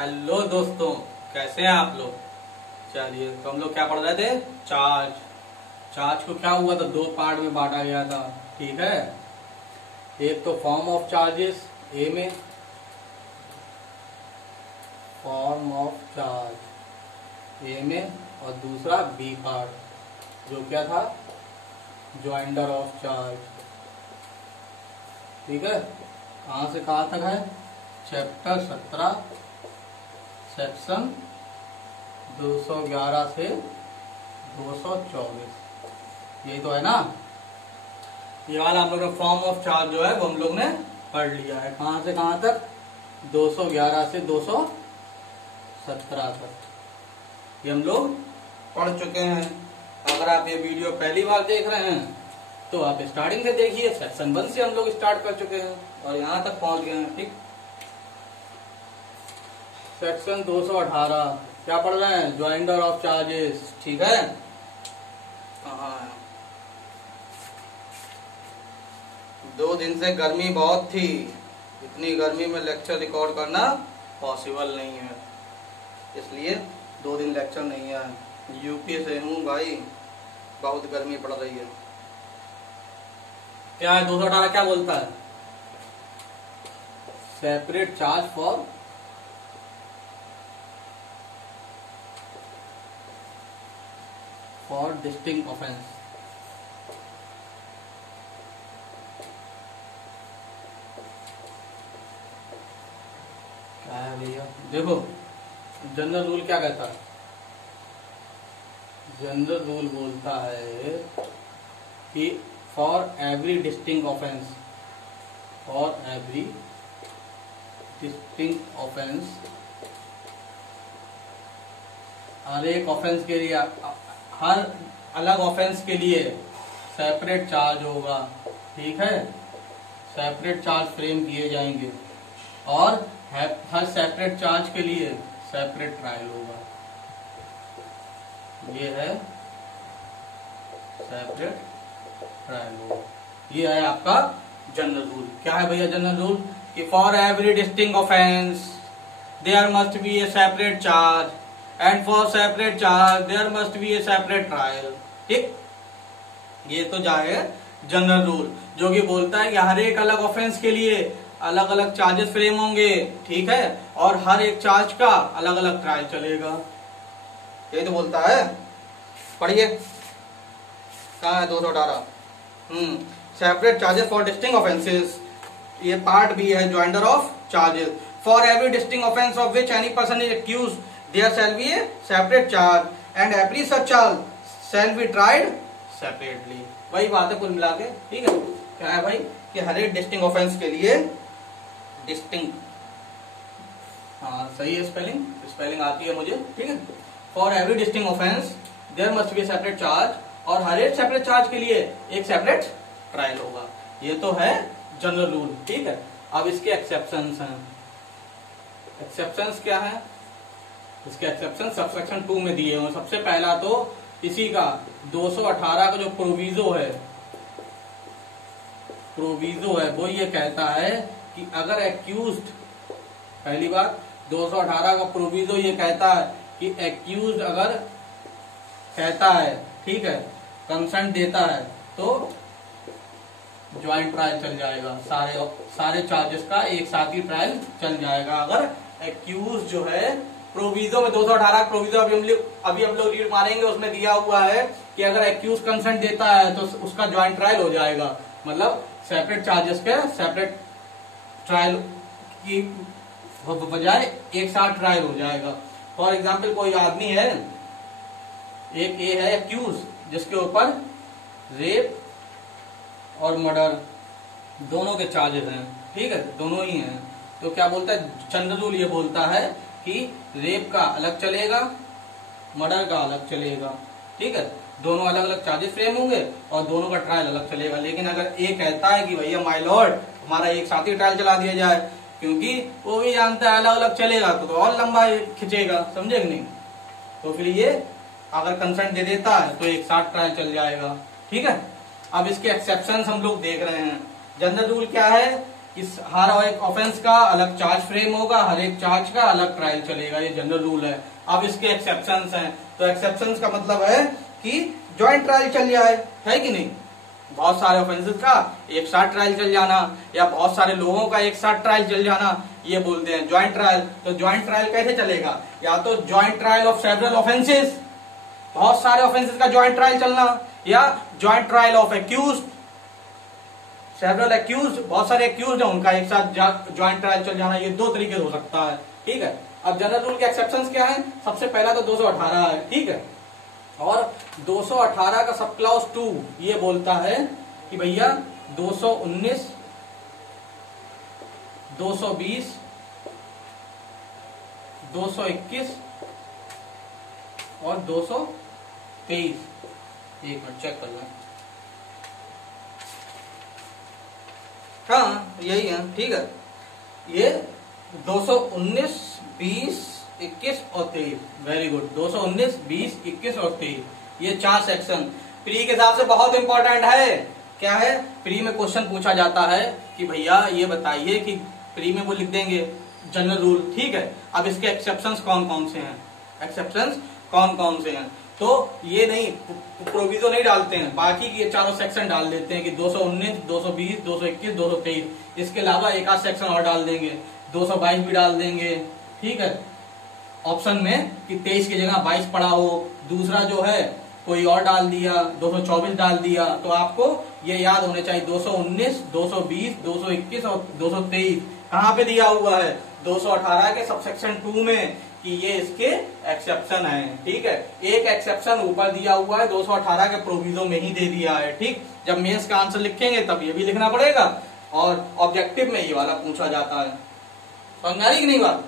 Hello दोस्तों, कैसे हैं आप लोग। चलिए, तो हम लोग क्या पढ़ रहे थे। चार्ज। चार्ज को क्या हुआ था, दो पार्ट में बांटा गया था। ठीक है, एक तो फॉर्म ऑफ चार्जेस ए में, फॉर्म ऑफ चार्ज ए में, और दूसरा बी पार्ट जो क्या था, ज्वाइंटर ऑफ चार्ज। ठीक है, कहां से कहां तक है, चैप्टर 17 सेक्शन 211 से 224, यही तो है ना। ये वाला हम लोग ने फॉर्म ऑफ चार्ज जो है वो हम लोग ने पढ़ लिया है। कहां से कहां तक, 211 से 217 तक ये हम लोग पढ़ चुके हैं। अगर आप ये वीडियो पहली बार देख रहे हैं तो आप स्टार्टिंग से देखिए। सेक्शन 1 से हम लोग स्टार्ट कर चुके हैं और यहाँ तक पहुंच गए हैं। ठीक, सेक्शन 218 क्या पढ़ रहे हैं, ज्वाइंटर ऑफ चार्जेस। ठीक है, कहाँ है। 2 दिन से गर्मी बहुत थी, इतनी गर्मी में लेक्चर रिकॉर्ड करना पॉसिबल नहीं है, इसलिए 2 दिन लेक्चर नहीं है। यूपी से हूँ भाई, बहुत गर्मी पड़ रही है। क्या है 218, क्या बोलता है, separate charge for distinct offence. क्या है भैया, देखो जनरल रूल क्या कहता है। जनरल रूल बोलता है कि for every distinct offence, for every distinct offence, हर एक ऑफेंस के लिए, हर अलग ऑफेंस के लिए सेपरेट चार्ज होगा। ठीक है, सेपरेट चार्ज फ्रेम किए जाएंगे और हर सेपरेट चार्ज के लिए सेपरेट ट्रायल होगा। ये है सेपरेट ट्रायल होगा, ये है आपका जनरल रूल। क्या है भैया जनरल रूल, कि for every distinct offence there must be a separate charge and for separate charge there must be a separate trial. ठीक, ये तो जाए जनरल रूल जो कि बोलता है कि हर एक अलग ऑफेंस के लिए अलग अलग चार्जेस फ्रेम होंगे। ठीक है, और हर एक चार्ज का अलग अलग ट्रायल चलेगा, ये तो बोलता है। पढ़िए, कहाँ है 218। Separate charges for distinct offences, ये पार्ट भी है joinder of charges. For every distinct offence of which any person is accused there shall be a separate charge and every such charge shall be tried separately. वही बात है कुल मिला के। ठीक है, क्या है भाई, कि हर एक डिस्टिंक्ट ऑफेंस के लिए डिस्टिंक्ट, हाँ सही है, स्पेलिंग आती है मुझे। ठीक है, for every distinct offence there must be separate charge, और हर एक सेपरेट चार्ज के लिए एक सेपरेट ट्रायल होगा। ये तो है जनरल रूल। ठीक है, अब इसके एक्सेप्शंस हैं। एक्सेप्शंस क्या है, इसके एक्सेप्शन सबसेक्शन 2 में दिए हुए। सबसे पहला तो इसी का 218 का जो प्रोविजो है वो ये कहता है कि अगर एक्यूज्ड, पहली बात 218 का प्रोविजो ये कहता है कि एक्यूज्ड अगर कहता है, ठीक है, कंसेंट देता है, तो ज्वाइंट ट्रायल चल जाएगा। सारे चार्जेस का एक साथ ही ट्रायल चल जाएगा। अगर एक्यूज जो है, प्रोविजो में 218 प्रोविजो अभी हम लोग रीड मारेंगे, उसमें दिया हुआ है कि अगर एक्यूज कंसेंट देता है तो उसका ज्वाइंट ट्रायल हो जाएगा। मतलब सेपरेट चार्जेस के सेपरेट ट्रायल की बजाय एक साथ ट्रायल हो जाएगा। फॉर एग्जाम्पल, कोई आदमी है, एक ए है एक्यूज, जिसके ऊपर रेप और मर्डर दोनों के चार्जेस हैं। ठीक है, दोनों ही हैं। तो क्या बोलता है जनरल रूल, ये बोलता है कि रेप का अलग चलेगा, मर्डर का अलग चलेगा। ठीक है, दोनों अलग अलग चार्जेस फ्रेम होंगे और दोनों का ट्रायल अलग चलेगा। लेकिन अगर ए कहता है कि भैया माय लॉर्ड हमारा एक साथ ही ट्रायल चला दिया जाए, क्योंकि वो भी जानता है अलग अलग चलेगा तो और लंबा खिंचेगा, समझे कि नहीं, तो फिर ये अगर कंसेंट दे देता है तो एक साथ ट्रायल चल जाएगा। ठीक है, अब इसके एक्सेप्शंस हम लोग देख रहे हैं। जनरल रूल क्या है कि हर एक ऑफेंस का अलग चार्ज फ्रेम होगा, हर एक चार्ज का अलग ट्रायल चलेगा, ये जनरल रूल है। अब इसके एक्सेप्शंस हैं, तो एक्सेप्शंस का मतलब है कि ज्वाइंट ट्रायल चल जाए, है कि नहीं। बहुत सारे ऑफेंसेस का एक साथ ट्रायल चल जाना या बहुत सारे लोगों का एक साथ ट्रायल चल जाना, ये बोलते हैं ज्वाइंट ट्रायल। तो ज्वाइंट ट्रायल कैसे चलेगा, या तो joint trial of several offences, बहुत सारे ऑफेंसेस का ज्वाइंट ट्रायल चलना, या joint trial of accused, several accused, बहुत सारे एक्यूज्ड हैं उनका एक साथ ज्वाइंट ट्रायल चल जाना। ये दो तरीके से हो सकता है, ठीक है। अब जनरल रूल के एक्सेप्शंस क्या है, सबसे पहला तो 218 है, ठीक है। और 218 का सब क्लॉज 2 ये बोलता है कि भैया 219, 220, 221 और 223, एक मिनट चेक कर लें, हाँ यही है, ठीक है। ये 219, 20, 21 और 23, वेरी गुड। 219, 20, 21 और 23, ये 4 सेक्शन प्री के हिसाब से बहुत इंपॉर्टेंट है। क्या है, प्री में क्वेश्चन पूछा जाता है कि भैया ये बताइए कि प्री में वो लिख देंगे जनरल रूल, ठीक है। अब इसके एक्सेप्शंस कौन कौन से हैं, एक्सेप्शंस कौन कौन से हैं, तो ये नहीं प्रोविजो नहीं डालते हैं, बाकी के चारों सेक्शन डाल देते हैं कि 219, 220, 221, 223, इसके अलावा एक आध सेक्शन और डाल देंगे, 222 भी डाल देंगे, ठीक है, ऑप्शन में कि 23 की जगह 22 पड़ा हो। दूसरा जो है कोई और डाल दिया, 224 डाल दिया। तो आपको ये याद होने चाहिए 219, 220, 221 और 223 कहाँ पे दिया हुआ है, 218 के सबसेक्शन 2 में, कि ये इसके एक्सेप्शन है, ठीक है। एक एक्सेप्शन ऊपर दिया हुआ है, 218 के प्रोविजो में ही दे दिया है, ठीक। जब मेंस का आंसर लिखेंगे तब ये भी लिखना पड़ेगा, और ऑब्जेक्टिव में ये वाला पूछा जाता है। समझ आ रही कि नहीं बात,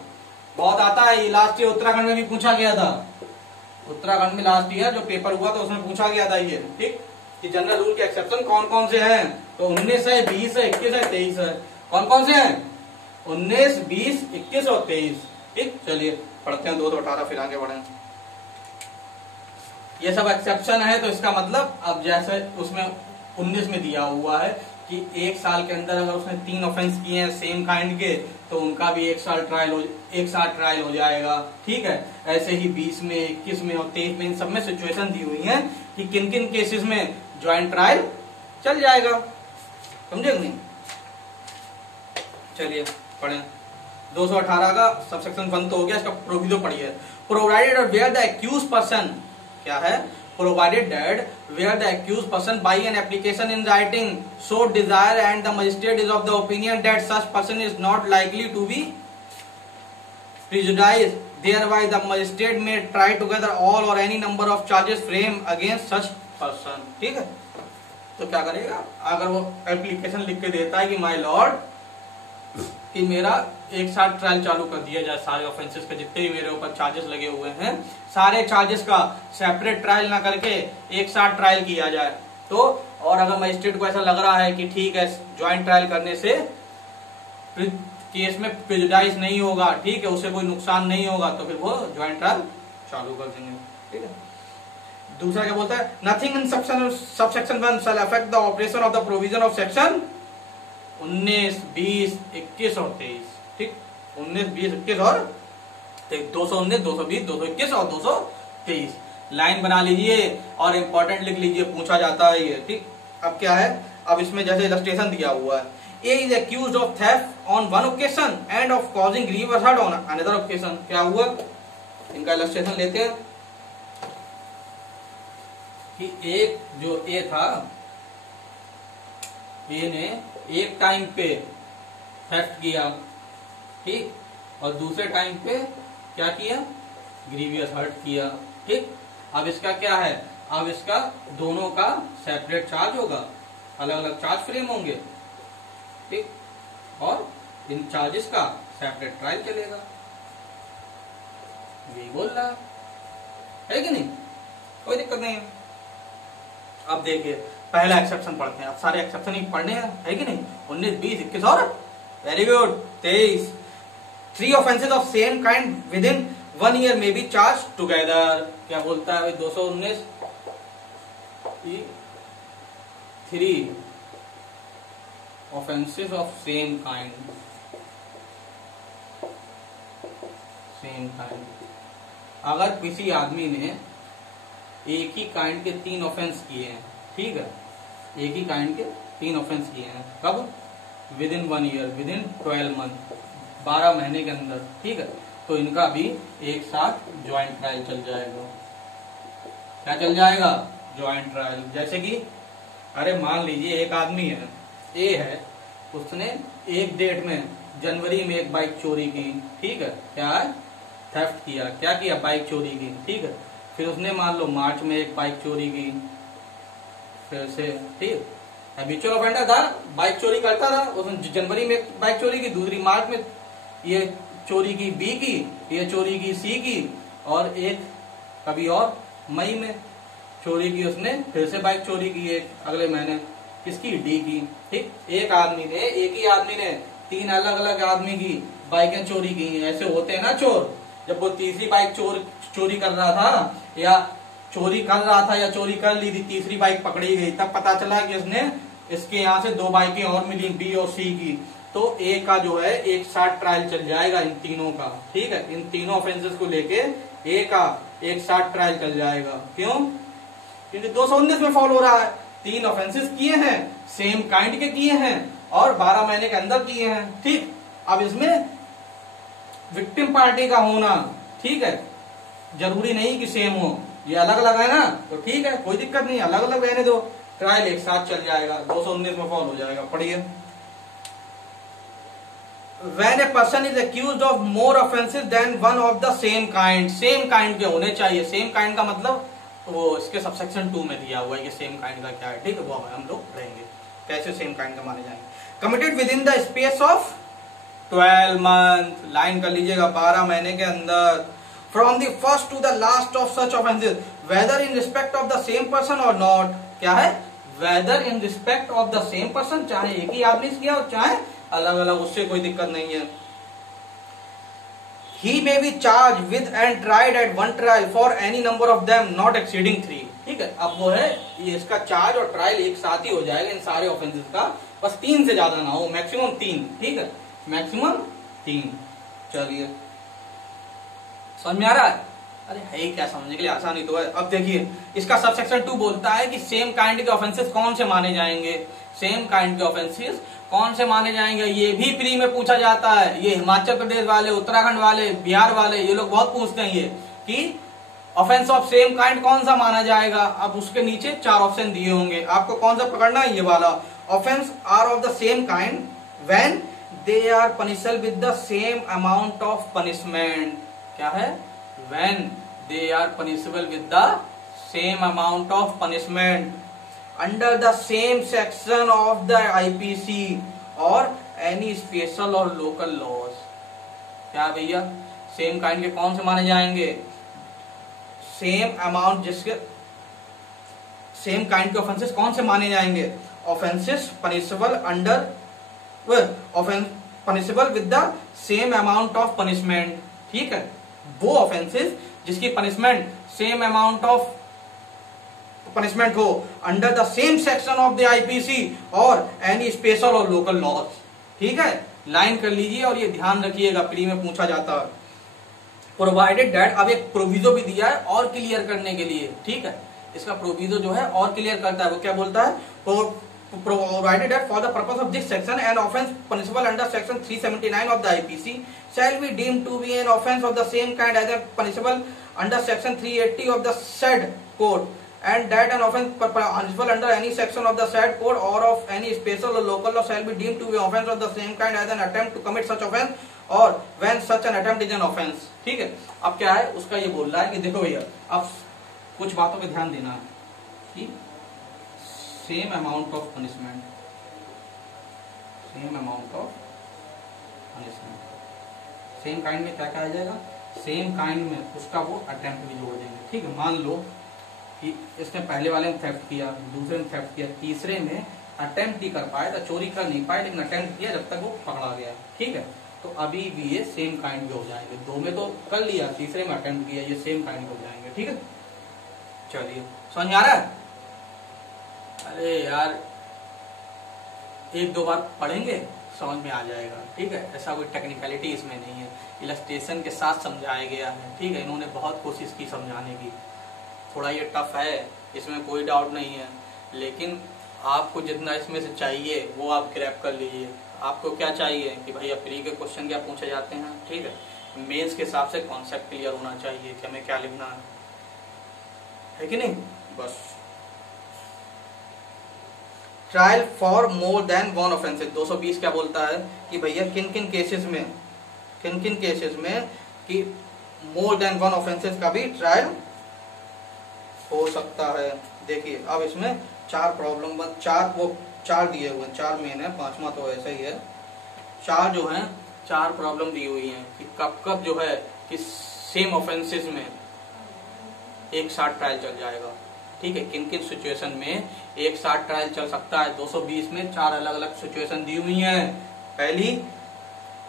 बहुत आता है ये। लास्ट ईयर उत्तराखंड में भी पूछा गया था, उत्तराखंड में लास्ट ईयर जो पेपर हुआ था उसमें पूछा गया था ये, ठीक, कि जनरल रूल के एक्सेप्शन कौन कौन से हैं। तो 19 है, 20 है, 21 है, 23 है। कौन कौन से हैं, 19, 20, 21 और 23, ठीक। चलिए पढ़ते हैं 218, फिर आगे बढ़े। ये सब एक्सेप्शन है, तो इसका मतलब अब जैसे उसमें 19 में दिया हुआ है कि एक साल के अंदर अगर उसने 3 ऑफेंस किए हैं सेम काइंड के, तो उनका भी एक साथ ट्रायल हो जाएगा, ठीक है। ऐसे ही 20 में, 21 में और 23 में, इन सब में सिचुएशन दी हुई है कि किन किन केसेस में ज्वाइंट ट्रायल चल जाएगा, समझे नहीं। चलिए पढ़े 218 का सबसेक्शन 1 तो हो गया, इसका प्रोविजो पढ़िए। Provided where the accused person, क्या है, provided that where the accused person by an application in writing so desire and the magistrate is of the opinion that such person is not likely to be prejudiced, thereby the magistrate may try together all or any number of charges framed against such person, ठीक है। तो क्या करेगा, अगर वो application लिख के देता है कि माय लॉर्ड कि मेरा एक साथ ट्रायल चालू कर दिया जाए, सारे ऑफेंसेस के जितने भी मेरे ऊपर चार्जेस लगे हुए हैं, सारे चार्जेस का सेपरेट ट्रायल ना करके एक साथ ट्रायल किया जाए, तो और अगर मजिस्ट्रेट को ऐसा लग रहा है कि ठीक है ज्वाइंट ट्रायल करने से केस में प्रेजुडाइज नहीं होगा, ठीक है, उसे कोई नुकसान नहीं होगा, तो फिर वो ज्वाइंट ट्रायल चालू कर देंगे, ठीक है। दूसरा क्या बोलता है, nothing in subsection 1 shall affect the operation of the provision of section 19, 20, 21 और 23, ठीक। 19, 20, 21 और 219, 220, 221 और 223 लाइन बना लीजिए और इंपॉर्टेंट लिख लीजिए, पूछा जाता है ये, ठीक। अब क्या है, अब इसमें जैसे इलस्ट्रेशन दिया हुआ है, A is accused of theft on one occasion and of causing grievous hurt on another occasion. क्या हुआ, इनका इलस्ट्रेशन लेते हैं कि एक जो ए था, ए ने एक टाइम पे थेफ्ट किया, ठीक, और दूसरे टाइम पे क्या किया, ग्रीवियस हर्ट किया, ठीक। अब इसका क्या है, अब इसका दोनों का सेपरेट चार्ज होगा, अलग अलग चार्ज फ्रेम होंगे, ठीक, और इन चार्जेस का सेपरेट ट्रायल चलेगा, यही बोल रहा है कि नहीं, कोई दिक्कत नहीं है। अब देखिए पहला एक्सेप्शन पढ़ते हैं, अब सारे एक्सेप्शन ही पढ़ने हैं, है कि नहीं। 19, 20, 21 और very good 23, 3 offences of same kind with in 1 year में बी चार्ज टुगेदर। क्या बोलता है 219 3 ऑफेंसेस ऑफ सेम काइंड, अगर किसी आदमी ने एक ही काइंड के 3 ऑफेंस किए हैं, ठीक है, एक ही काइंड के 3 ऑफेंस किए हैं, कब? With in 1 year, with in 12 month, 12 महीने के अंदर, ठीक है, तो इनका भी एक साथ ज्वाइंट ट्रायल चल जाएगा। क्या चल जाएगा? Joint trial. जैसे कि अरे मान लीजिए एक आदमी है, ए है, उसने एक डेट में जनवरी में एक बाइक चोरी की, ठीक है, क्या है? थेफ्ट किया। क्या किया? बाइक चोरी की, ठीक है। फिर उसने मान लो मार्च में एक बाइक चोरी की, फिर से, ठीक, हैबिचुअल ऑफेंडर था, बाइक चोरी करता था, उसने जनवरी में बाइक चोरी की, दूसरी मार्च में ये चोरी की बी की, ये चोरी की सी की, और एक कभी और मई में चोरी की उसने, फिर से बाइक चोरी की एक अगले महीने, किसकी? डी की, ठीक। एक ही आदमी ने 3 अलग अलग आदमी की बाइकें चोरी की। ऐसे होते हैं ना चोर, जब वो तीसरी बाइक चोरी कर रहा था या चोरी कर ली थी, तीसरी बाइक पकड़ी गई, तब पता चला कि उसने इसके यहाँ से 2 बाइकें और मिली, बी और सी की, तो ए का जो है एक साथ ट्रायल चल जाएगा इन तीनों का, ठीक है। इन तीनों ऑफेंसेस को लेके ए का एक साथ ट्रायल चल जाएगा। क्यों? क्योंकि 219 में फॉलो हो रहा है, 3 ऑफेंसेस किए हैं, सेम काइंड के किए हैं और 12 महीने के अंदर किए हैं, ठीक। अब इसमें विक्टिम पार्टी का होना, ठीक है, जरूरी नहीं कि सेम हो, ये अलग अलग है ना, तो ठीक है, कोई दिक्कत नहीं, अलग अलग रहने दो, ट्रायल एक साथ चल जाएगा, 219 में फॉलो हो जाएगा। पढ़िए, When a person is accused of more offenses than one of the same kind, same kind के होने चाहिए। सेम काइंड का मतलब वो इसके सबसेक्शन 2 में दिया हुआ है कि सेम काइंड का क्या है, ठीक है, वो हम लोग पढ़ेंगे कैसे सेम काइंड का माने जाएंगे। Committed within the space of 12 month, line कर लीजिएगा, 12 महीने के अंदर, from the first to the last of such offences, whether in respect of the same person or not. क्या है? Whether in respect of the same person, चाहे एक ही आदमी किया हो चाहे अलग अलग, उससे कोई दिक्कत नहीं है। He may be charged with and tried at one trial for any number of them not exceeding 3, ठीक है। अब वो है ये इसका चार्ज और ट्रायल एक साथ ही हो जाएगा इन सारे ऑफेंसेस का, बस 3 से ज्यादा ना हो, मैक्सिमम 3, ठीक है, मैक्सिमम 3। चलिए, समझ में आ रहा है? अरे है क्या, समझने के लिए आसानी तो है। अब देखिए, इसका सबसेक्शन 2 बोलता है कि सेम काइंड के ऑफेंसेस कौन से माने जाएंगे, सेम काइंड के ऑफेंसेस कौन से माने जाएंगे, ये भी प्री में पूछा जाता है। ये हिमाचल प्रदेश वाले, उत्तराखंड वाले, बिहार वाले, ये लोग बहुत पूछते हैं ये कि ऑफेंस ऑफ सेम काइंड कौन सा माना जाएगा। अब उसके नीचे 4 ऑप्शन दिए होंगे, आपको कौन सा पकड़ना है? ये वाला। Offence are of the same kind when they are punishable with the same amount of punishment. क्या है? When they are punishable with the same amount of punishment under the same section of the IPC or any special or local laws। क्या भैया, same kind के कौन से माने जाएंगे? Same amount, जिसके सेम काइंड के ऑफेंसेस कौन से माने जाएंगे? Offences punishable under offence punishable with the same amount of punishment, ठीक है, वो ऑफेंसेस जिसकी punishment same amount of punishment हो, under the same section of the IPC और एनी स्पेशल और लोकल लॉज, ठीक है। लाइन कर लीजिए और ये ध्यान रखिएगा, प्री में पूछा जाता है। प्रोवाइडेड दैट, अब एक प्रोविजो भी दिया है और क्लियर करने के लिए, ठीक है, इसका प्रोविजो जो है और क्लियर करता है। वो क्या बोलता है? provided that for the purpose of this section an offence punishable under section 379 of the IPC shall be deemed to be an offence of the same kind as a punishable under section 380 of the said code, and that an offence punishable under any section of the said code or of any special or local law shall be deemed to be offence of the same kind as an attempt to commit such offence or when such an attempt is an offence, ठीक है। अब क्या है उसका, ये बोल रहा है कि देखो भैया, अब कुछ बातों पे ध्यान देना है कि same amount of punishment, same amount of punishment, same kind में क्या कहा जाएगा? सेम काइंड में उसका वो अटेम्प्ट भी जोड़ देंगे, ठीक है। मान लो कि इसने पहले वाले में थेफ्ट किया, दूसरे में थेफ्ट किया, तीसरे में अटेम्प्ट ही कर पाया था, चोरी कर नहीं पाया लेकिन अटेम्प्ट किया जब तक वो पकड़ा गया, ठीक है, तो अभी भी ये सेम काइंड के हो जाएंगे। 2 में तो कर लिया, तीसरे में अटेम्प्ट किया, ये सेम काइंड हो जाएंगे, ठीक है। चलिए, समझ आ रहा है? अरे यार एक दो बार पढ़ेंगे समझ में आ जाएगा, ठीक है। ऐसा कोई टेक्निकलिटी इसमें नहीं है, इलस्ट्रेशन के साथ समझाया गया है, ठीक है। इन्होंने बहुत कोशिश की समझाने की, थोड़ा ये टफ है, इसमें कोई डाउट नहीं है, लेकिन आपको जितना इसमें से चाहिए वो आप ग्रैब कर लीजिए। आपको क्या चाहिए कि भैया प्री के क्वेश्चन क्या पूछे जाते हैं, ठीक है। मेंस के हिसाब से कॉन्सेप्ट क्लियर होना चाहिए कि हमें क्या लिखना है कि नहीं, बस। Trial for more than one offences 220 क्या बोलता है कि भैया किन किन केसेस में कि मोर देन वन ऑफेंसेस का भी ट्रायल हो सकता है। देखिए अब इसमें चार दिए हुए हैं, चार मेन है, पांचवा तो ऐसा ही है। चार प्रॉब्लम दी हुई हैं कि कब जो है कि सेम ऑफेंसेस में एक साथ ट्रायल चल जाएगा, ठीक है। किन किन सिचुएशन में एक साथ ट्रायल चल सकता है। 220 में चार अलग अलग सिचुएशन दी हुई हैं। पहली,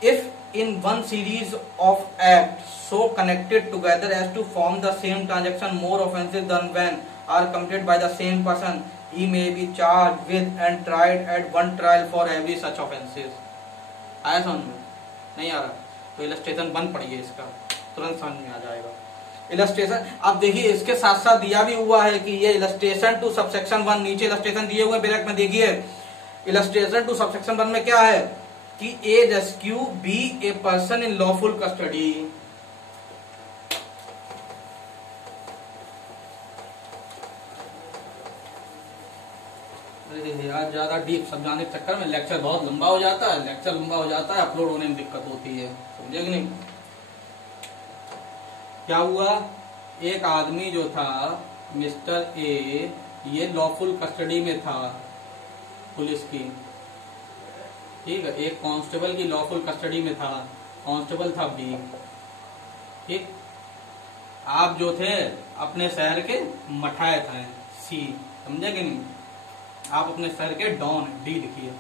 if in one series of acts so connected together as to form the same transaction more offenses than when are committed by the same person, he may be charged with and tried at one trial for every such offenses। आया समझ में? नहीं आ रहा तो illustration बंद पड़िए, इसका तुरंत समझ में आ जाएगा। इलस्ट्रेशन अब देखिए इसके साथ साथ दिया भी हुआ है कि ये इलस्ट्रेशन टू सबसेक्शन 1, नीचे इलस्ट्रेशन दिए हुए ब्रैकेट में देखिए। इलस्ट्रेशन टू सबसेक्शन 1 में क्या है कि A rescue B a person in lawful custody. यार ज्यादा डीप समझाने के चक्कर में लेक्चर बहुत लंबा हो जाता है, अपलोड होने में दिक्कत होती है, समझे कि नहीं। क्या हुआ, एक आदमी जो था मिस्टर ए, ये लॉफुल कस्टडी में था पुलिस की, ठीक है। एक कांस्टेबल की लॉफुल कस्टडी में था, कांस्टेबल था बी, ठीक। आप जो थे अपने शहर के मठायत हैं सी, समझे कि नहीं। आप अपने शहर के डॉन, डी लिखिए,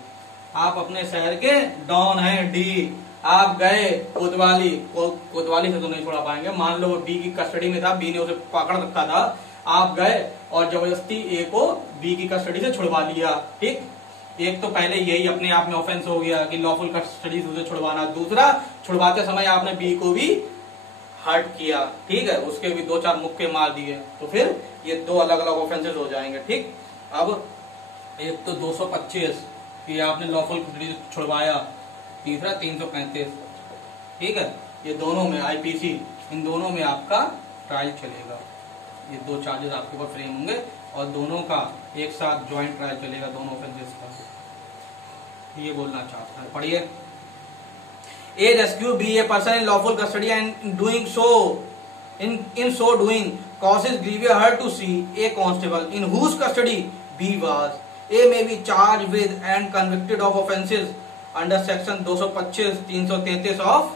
आप अपने शहर के डॉन हैं डी। आप गए कोतवाली से तो नहीं छोड़ा पाएंगे, मान लो बी की कस्टडी में था, बी ने उसे पकड़ रखा था, आप गए और जबरदस्ती ए को बी की कस्टडी से छुड़वा लिया, ठीक। एक तो पहले यही अपने आप में ऑफेंस हो गया कि लॉफुल कस्टडी से उसे छुड़वाना। दूसरा, छुड़वाते समय आपने बी को भी हर्ट किया, ठीक है, उसके भी 2-4 मुक्के मार दिए, तो फिर ये 2 अलग अलग ऑफेंसेस हो जाएंगे, ठीक। अब एक तो 225 कि आपने लॉफुल कस्टडी से छुड़वाया, तीसरा 335, ठीक है। ये दोनों में आईपीसी, इन दोनों में आपका ट्रायल चलेगा। ये 2 चार्जेस आपके ऊपर फ्रेम होंगे और दोनों का एक साथ ज्वाइंट ट्रायल चलेगा, दोनों ऑफेंसेस का। ये बोलना चाहता है, पढ़िए। A rescue B a person in lawful custody and doing so in so doing causes grievous hurt to C, a constable in whose custody B was. A may be charged with and convicted of offences under section 225, 333 of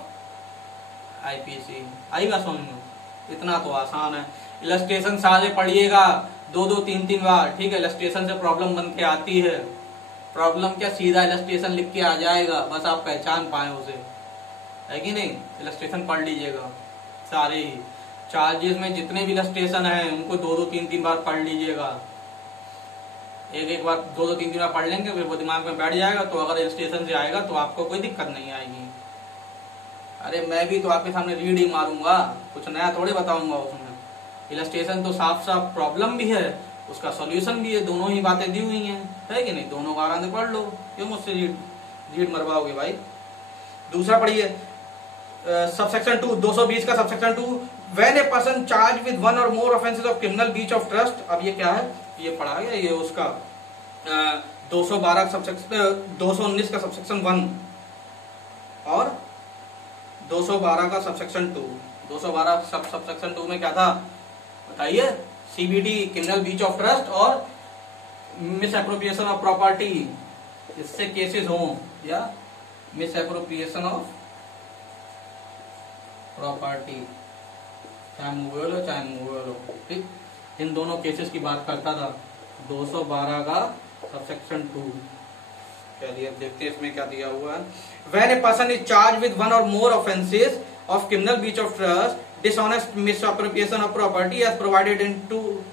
IPC। आई बात समझ में? इतना तो आसान है। Illustration सारे पढ़िएगा 2-2, 3-3 बार, ठीक है। इलस्ट्रेशन से प्रॉब्लम बन के आती है, प्रॉब्लम क्या सीधा इलस्ट्रेशन लिख के आ जाएगा, बस आप पहचान पाए उसे, है कि नहीं। इलस्ट्रेशन पढ़ लीजिएगा सारे ही, चार्जेस में जितने भी इलस्ट्रेशन है उनको 2-2, 3-3 बार पढ़ लीजिएगा। एक बार 2-2, 3-3 बार पढ़ लेंगे फिर वो दिमाग में बैठ जाएगा, तो अगर इलस्ट्रेशन से आएगा तो आपको कोई दिक्कत नहीं आएगी। अरे मैं भी तो आपके सामने रीड ही मारूंगा, कुछ नया थोड़ी बताऊंगा उसमें। इलस्ट्रेशन तो साफ साफ प्रॉब्लम भी है, उसका सॉल्यूशन भी है, दोनों ही बातें दी हुई हैं, है कि नहीं। दोनों आराम से पढ़ लो, क्यों मुझसे रीड मरवाओगे भाई। दूसरा पढ़िए सबसेक्शन 2, 220 का subsection 2, when a person charge with 1 or more offences of criminal breach of trust. अब ये क्या है, ये पढ़ा गया, ये उसका 212 का सबसेक्शन, 219 का सबसेक्शन 1 और 212 का सबसेक्शन 2। 212 सबसेक्शन 2 में क्या था बताइए, CBD, criminal breach of trust और मिस एप्रोप्रिएशन ऑफ प्रॉपर्टी, इससे केसेस हो, या मिस एप्रोप्रिएशन ऑफ प्रॉपर्टी, चाहे मूवेबल हो चाहे मूवेबल हो, ठीक। इन दोनों केसेस की बात करता था 212 का सबसेक्शन 2। चलिए अब देखते हैं इसमें क्या दिया हुआ है। When a person is charged with 1 or more offences of criminal breach of trust, dishonest misappropriation of property as provided in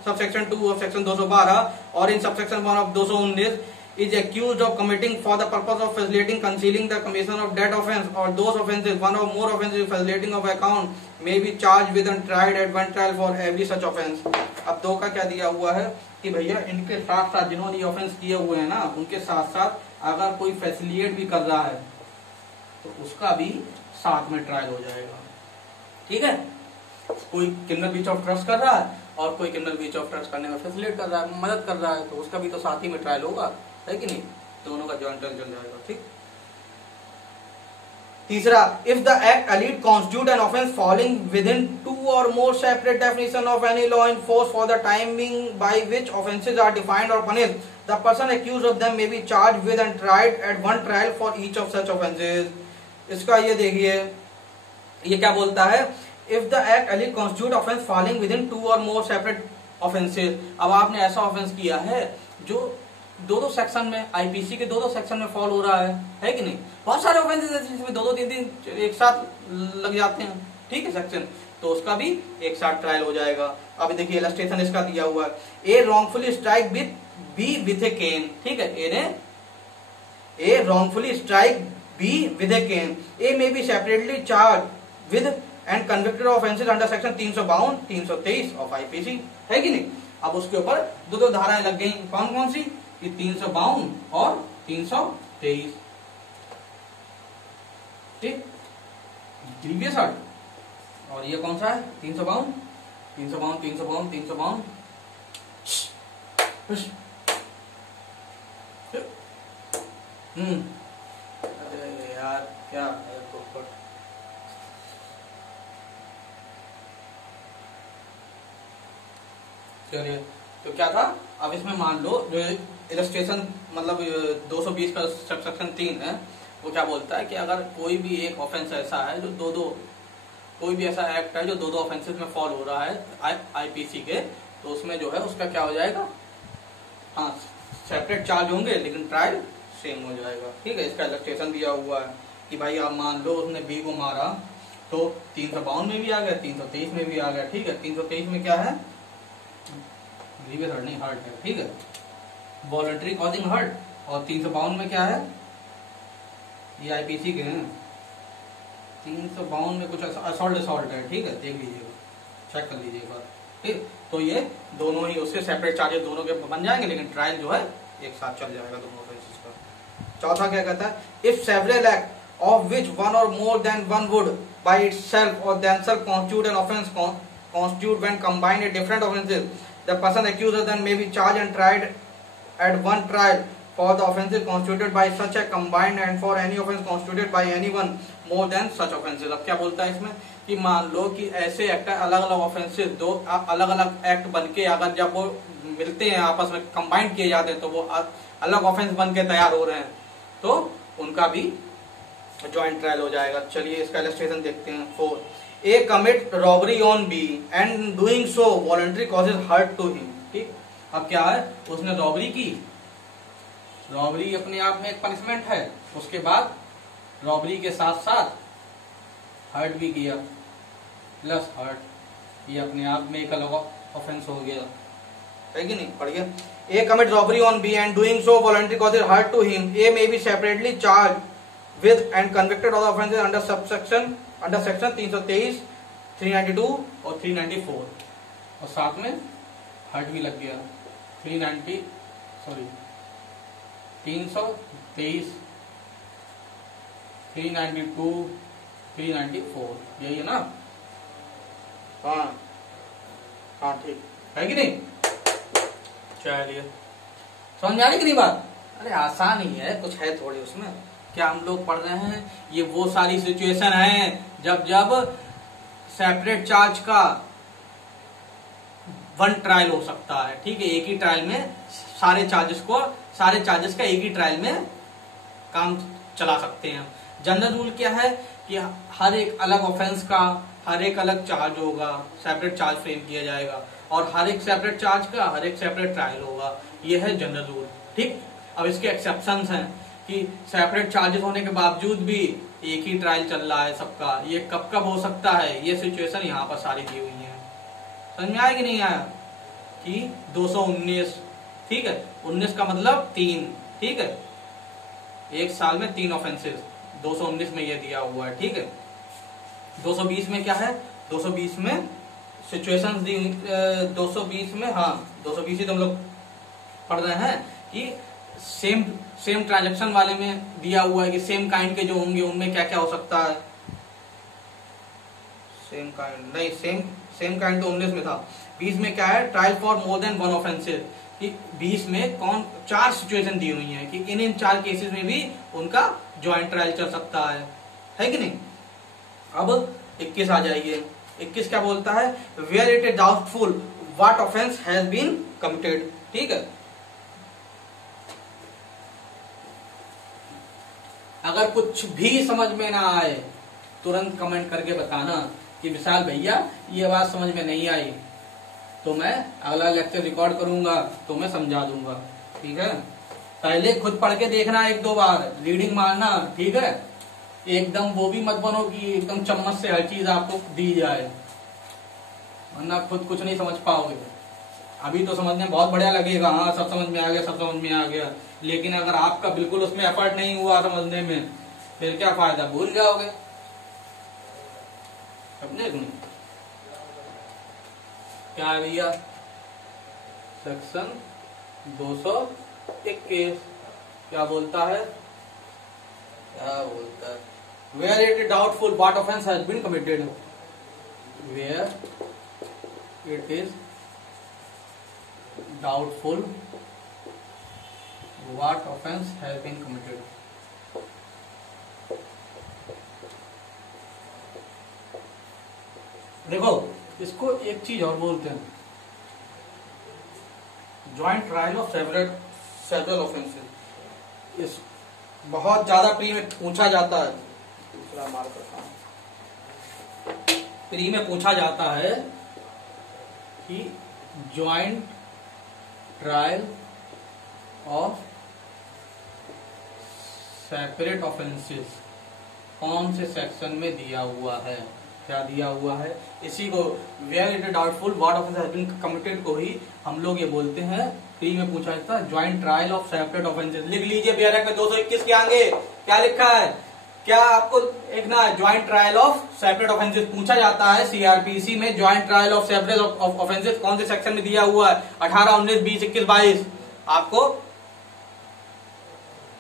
subsection 2 of section 212 or in subsection 1 of 219, is accused of committing for the purpose of facilitating, concealing the commission of that offence or those offences, one or more offences facilitating of account may be charged with and tried at one trial for every such offence. अब दो का क्या दिया हुआ है कि भैया इनके साथ साथ जिन्होंने ये ऑफेंस किए हुए हैं ना, उनके साथ साथ अगर कोई फैसिलिटेट भी कर रहा है तो उसका भी साथ में ट्रायल हो जाएगा। ठीक है, कोई क्रिमिनल ब्रीच ऑफ ट्रस्ट कर रहा है और कोई क्रिमिनल ब्रीच ऑफ ट्रस्ट करने में फैसिलिटेट कर रहा है, मदद कर रहा है, तो उसका भी तो साथ ही में ट्रायल होगा, है कि नहीं? दोनों का जॉइंट ट्रायल चल जाएगा। ठीक। तीसरा, if the act alleged constitute an offence falling within 2 or more separate definition of any law in force for the timing by which offences are defined or punished, the person accused of them may be charged with and tried at one trial for each of such offences. इसका ये देखिए, ये क्या बोलता है, if the act alleged constitute offence falling within 2 or more separate offences। अब आपने ऐसा ऑफेंस किया है जो दो सेक्शन में, आईपीसी के दो सेक्शन में फॉल हो रहा है कि नहीं? बहुत सारे ऑफेंसेस हैं जिसमें 2-3 एक साथ लग जाते हैं, ठीक है, सेक्शन, तो उसका भी एक साथ ट्रायल हो जाएगा। अब देखिए इलस्ट्रेशन इसका दिया हुआ है, A wrongfully strike B with a cane. ठीक है, A wrongfully strike B with a cane, A may be separately charge with and convicted of offences under section 352, 323 of IPC, है कि नहीं? अब उसके ऊपर दो धाराएं लग गई, कौन कौन सी? 352 और 323। ठीक, प्रीवियस एक्ट, और ये कौन सा है? 352, 352, 352, 352। अरे यार क्या है पोपट। चलिए, तो क्या था, अब इसमें मान लो जो इलस्ट्रेशन मतलब 220 का सेक्शन 3 है, वो क्या बोलता है कि अगर कोई भी एक ऑफेंस ऐसा है जो कोई भी ऐसा एक्ट है जो दो ऑफेंसेस में फॉल हो रहा है आईपीसी के, तो उसमें जो है उसका क्या हो जाएगा, हाँ, सेपरेट चार्ज होंगे लेकिन ट्रायल सेम हो जाएगा। ठीक है, इसका इलस्ट्रेशन दिया हुआ है कि भाई आप मान लो उसने बी को मारा तो 352 में भी आ गया, 323 में भी आ गया। ठीक है, 323 में क्या है, ग्रीवियस हर्ट नहीं, हर्ट है। ठीक है, वॉलंटरी कॉजिंग हर्ट, और 352 में क्या है, ये आईपीसी के हैं, 352 में कुछ असॉल्ट है। ठीक है, देख लीजिएगा, चेक कर लीजिएगा। ठीक, तो ये दोनों ही उसके सेपरेट चार्जेस दोनों के बन जाएंगे, लेकिन ट्रायल जो है एक साथ चल जाएगा दोनों ऑफेंसेस का। चौथा क्या कहता है, if several act of which one or more than one would by itself or themselves constitute an offence constitute when combined in different offences, the person accused of them may be charged and tried at one trial for the offences constituted by such a combined and for any offence constituted by anyone more than such offences। अब क्या बोलता है इसमें कि मान लो कि ऐसे act अलग अलग ऑफेंसेस, दो अलग अलग एक्ट बनके अगर जब वो मिलते हैं आपस में कंबाइंड किए जाते हैं तो वो अलग ऑफेंस बन के तैयार हो रहे हैं, तो उनका भी ज्वाइंट ट्रायल हो जाएगा। चलिए इसका इलस्ट्रेशन देखते हैं। 4, A commit robbery on B and doing so voluntarily causes hurt to him। ठीक, अब क्या है, उसने रॉबरी की, रॉबरी अपने आप में एक पनिशमेंट है, उसके बाद रॉबरी के साथ साथ हर्ट भी किया, प्लस हर्ट, ये अपने आप में एक अलग ऑफेंस हो गया, है कि नहीं? पढ़िए, A commit robbery on B and doing so voluntarily causes hurt to him, A may be separately charged with and convicted of the offences under section 323, 392 और 394, और साथ में हर्ट भी लग गया, 323, 392, 394, यही है ना? हाँ हाँ, ठीक है कि नहीं? चलिए, समझ में आ रही कि नहीं बात? अरे आसान ही है, कुछ है थोड़ी उसमें, क्या हम लोग पढ़ रहे हैं, ये वो सारी सिचुएशन है जब सेपरेट चार्ज का वन ट्रायल हो सकता है। ठीक है, एक ही ट्रायल में सारे चार्जेस का एक ही ट्रायल में काम चला सकते हैं। जनरल रूल क्या है कि हर एक अलग ऑफेंस का हर एक अलग चार्ज होगा, सेपरेट चार्ज फ्रेम किया जाएगा, और हर एक सेपरेट चार्ज का हर एक सेपरेट ट्रायल होगा, ये है जनरल रूल। ठीक, अब इसके एक्सेप्शंस हैं कि सेपरेट चार्जेस होने के बावजूद भी एक ही ट्रायल चल रहा है सबका, ये कब कब हो सकता है, ये सिचुएशन यहाँ पर सारी दी हुई है। समझ में आया कि नहीं आया? कि 219, ठीक है, 19 का मतलब 3, ठीक है, एक साल में 3 ऑफेंसेस, 219 में ये दिया हुआ है। ठीक है, 220 में क्या है, 220 में सिचुएशंस दी, 220 में, हाँ 220 ही तो हम लोग पढ़ रहे हैं कि सेम ट्रांजैक्शन वाले में दिया हुआ है कि सेम काइंड के जो होंगे उनमें क्या क्या हो सकता है। सेम काइंड नहीं, सेम काइंड तो 19 में था। 20 में क्या है, trial for more than 1 offences, कि 20 में 4 सिचुएशन दी हुई है कि इन 4 केसेस में भी उनका ज्वाइंट ट्रायल चल सकता है कि नहीं। अब 21 आ जाइए। 21 क्या बोलता है, where it is doubtful what offence has been committed. ठीक है, अगर कुछ भी समझ में ना आए तुरंत कमेंट करके बताना कि विशाल भैया ये बात समझ में नहीं आई, तो मैं अगला लेक्चर रिकॉर्ड करूंगा तो मैं समझा दूंगा। ठीक है, पहले खुद पढ़ के देखना 1-2 बार, रीडिंग मारना। ठीक है, एकदम वो भी मत बनो कि एकदम चम्मच से हर चीज आपको दी जाए, वरना खुद कुछ नहीं समझ पाओगे। अभी तो समझने बहुत बढ़िया लगेगा, हाँ सब समझ में आ गया, सब समझ में आ गया, लेकिन अगर आपका बिल्कुल उसमें एफर्ट नहीं हुआ समझने में, फिर क्या फायदा, भूल जाओगे। समझे तुम क्या है भैया, सेक्शन 221 क्या बोलता है, where it is doubtful what offence has been committed, where it is doubtful what offense has been committed। देखो इसको एक चीज और बोलते हैं, joint trial of several offences. इस बहुत ज्यादा प्री में पूछा जाता है, दूसरा मार करता प्री में पूछा जाता है कि joint trial of separate offences कौन से सेक्शन में दिया हुआ है, क्या दिया हुआ है। इसी को where it is doubtful what offence has been committed को ही हम लोग ये बोलते हैं, प्री में पूछा जाता है joint trial of separate offences. लिख लीजिए बैरक में 221 के आगे क्या लिखा है, क्या आपको एक ना joint trial of separate offences पूछा जाता है सीआरपीसी में। Joint trial of separate offences कौन से सेक्शन में दिया हुआ है, 18, 19, 20, 21, 22। आपको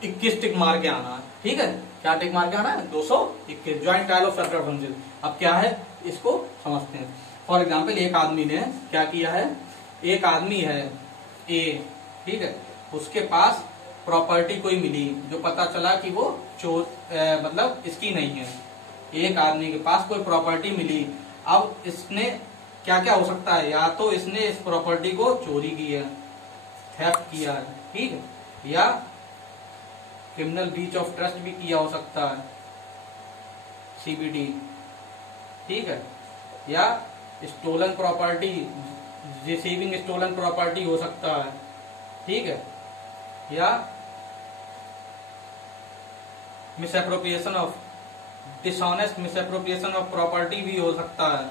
21 टिक मार के आना है। ठीक है, क्या टिक मार के आना है, 221 joint trial of separate offences. अब क्या है इसको समझते हैं। फॉर एग्जाम्पल एक आदमी ने क्या किया है, एक आदमी है ए, ठीक है, उसके पास प्रॉपर्टी कोई मिली जो पता चला कि वो चोर मतलब इसकी नहीं है। एक आदमी के पास कोई प्रॉपर्टी मिली, अब इसने क्या क्या हो सकता है, या तो इसने इस प्रॉपर्टी को चोरी की है, थेफ्ट किया है, ठीक है, या क्रिमिनल ब्रीच ऑफ ट्रस्ट भी किया हो सकता है, सीबीटी, ठीक है, या stolen property, receiving stolen property हो सकता है, ठीक है, या misappropriation of dishonest misappropriation of property भी हो सकता है।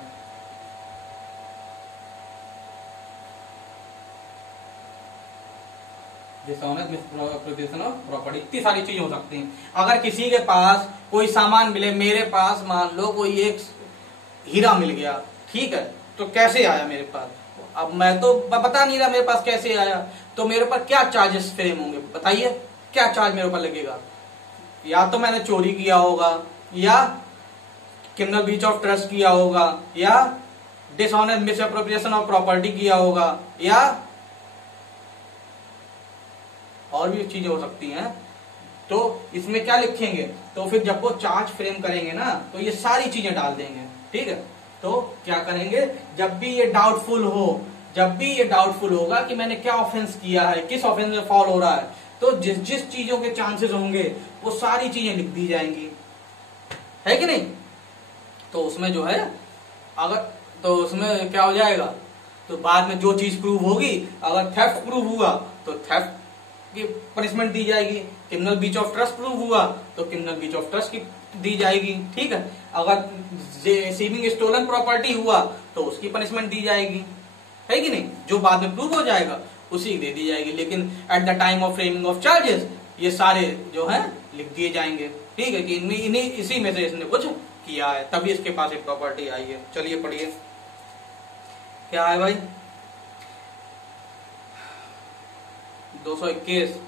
डिसऑनेस्ट मिसएप्रोप्रिएशन ऑफ प्रॉपर्टी, इतनी सारी चीजें हो सकती हैं। अगर किसी के पास कोई सामान मिले, मेरे पास मान लो कोई एक हीरा मिल गया, ठीक है, तो कैसे आया मेरे पास, अब मैं तो बता नहीं रहा मेरे पास कैसे आया, तो मेरे ऊपर क्या चार्जेस फ्रेम होंगे बताइए, क्या चार्ज मेरे ऊपर लगेगा। या तो मैंने चोरी किया होगा, या क्रिमिनल ब्रीच ऑफ ट्रस्ट किया होगा, या डिसऑनेस्ट मिसएप्रोप्रिएशन ऑफ प्रॉपर्टी किया होगा, या और भी चीजें हो सकती हैं। तो इसमें क्या लिखेंगे, तो फिर जब वो चार्ज फ्रेम करेंगे ना तो ये सारी चीजें डाल देंगे, ठीक है। तो क्या करेंगे, जब भी ये डाउटफुल हो, जब भी ये डाउटफुल होगा कि मैंने क्या ऑफेंस किया है, किस ऑफेंस में फॉल हो रहा है, तो जिस जिस चीजों के चांसेस होंगे वो सारी चीजें लिख दी जाएंगी, है कि नहीं। तो उसमें जो है अगर, तो उसमें क्या हो जाएगा, तो बाद में जो चीज प्रूव होगी, अगर थेफ्ट प्रूव हुआ तो थेफ्ट की पनिशमेंट दी जाएगी, criminal breach of trust prove हुआ तो क्रिमिनल ब्रीच ऑफ ट्रस्ट की दी जाएगी, ठीक है। अगर रिसीविंग स्टोलन प्रॉपर्टी हुआ तो उसकी पनिशमेंट दी जाएगी, है कि नहीं। जो बाद में प्रूव हो जाएगा उसी की दे दी जाएगी, लेकिन at the time of framing of charges ये सारे जो है लिख दिए जाएंगे। ठीक है कि इन्हीं इसी में से इसने कुछ किया है, तभी इसके पास एक प्रॉपर्टी आई है। चलिए पढ़िए क्या है भाई 221।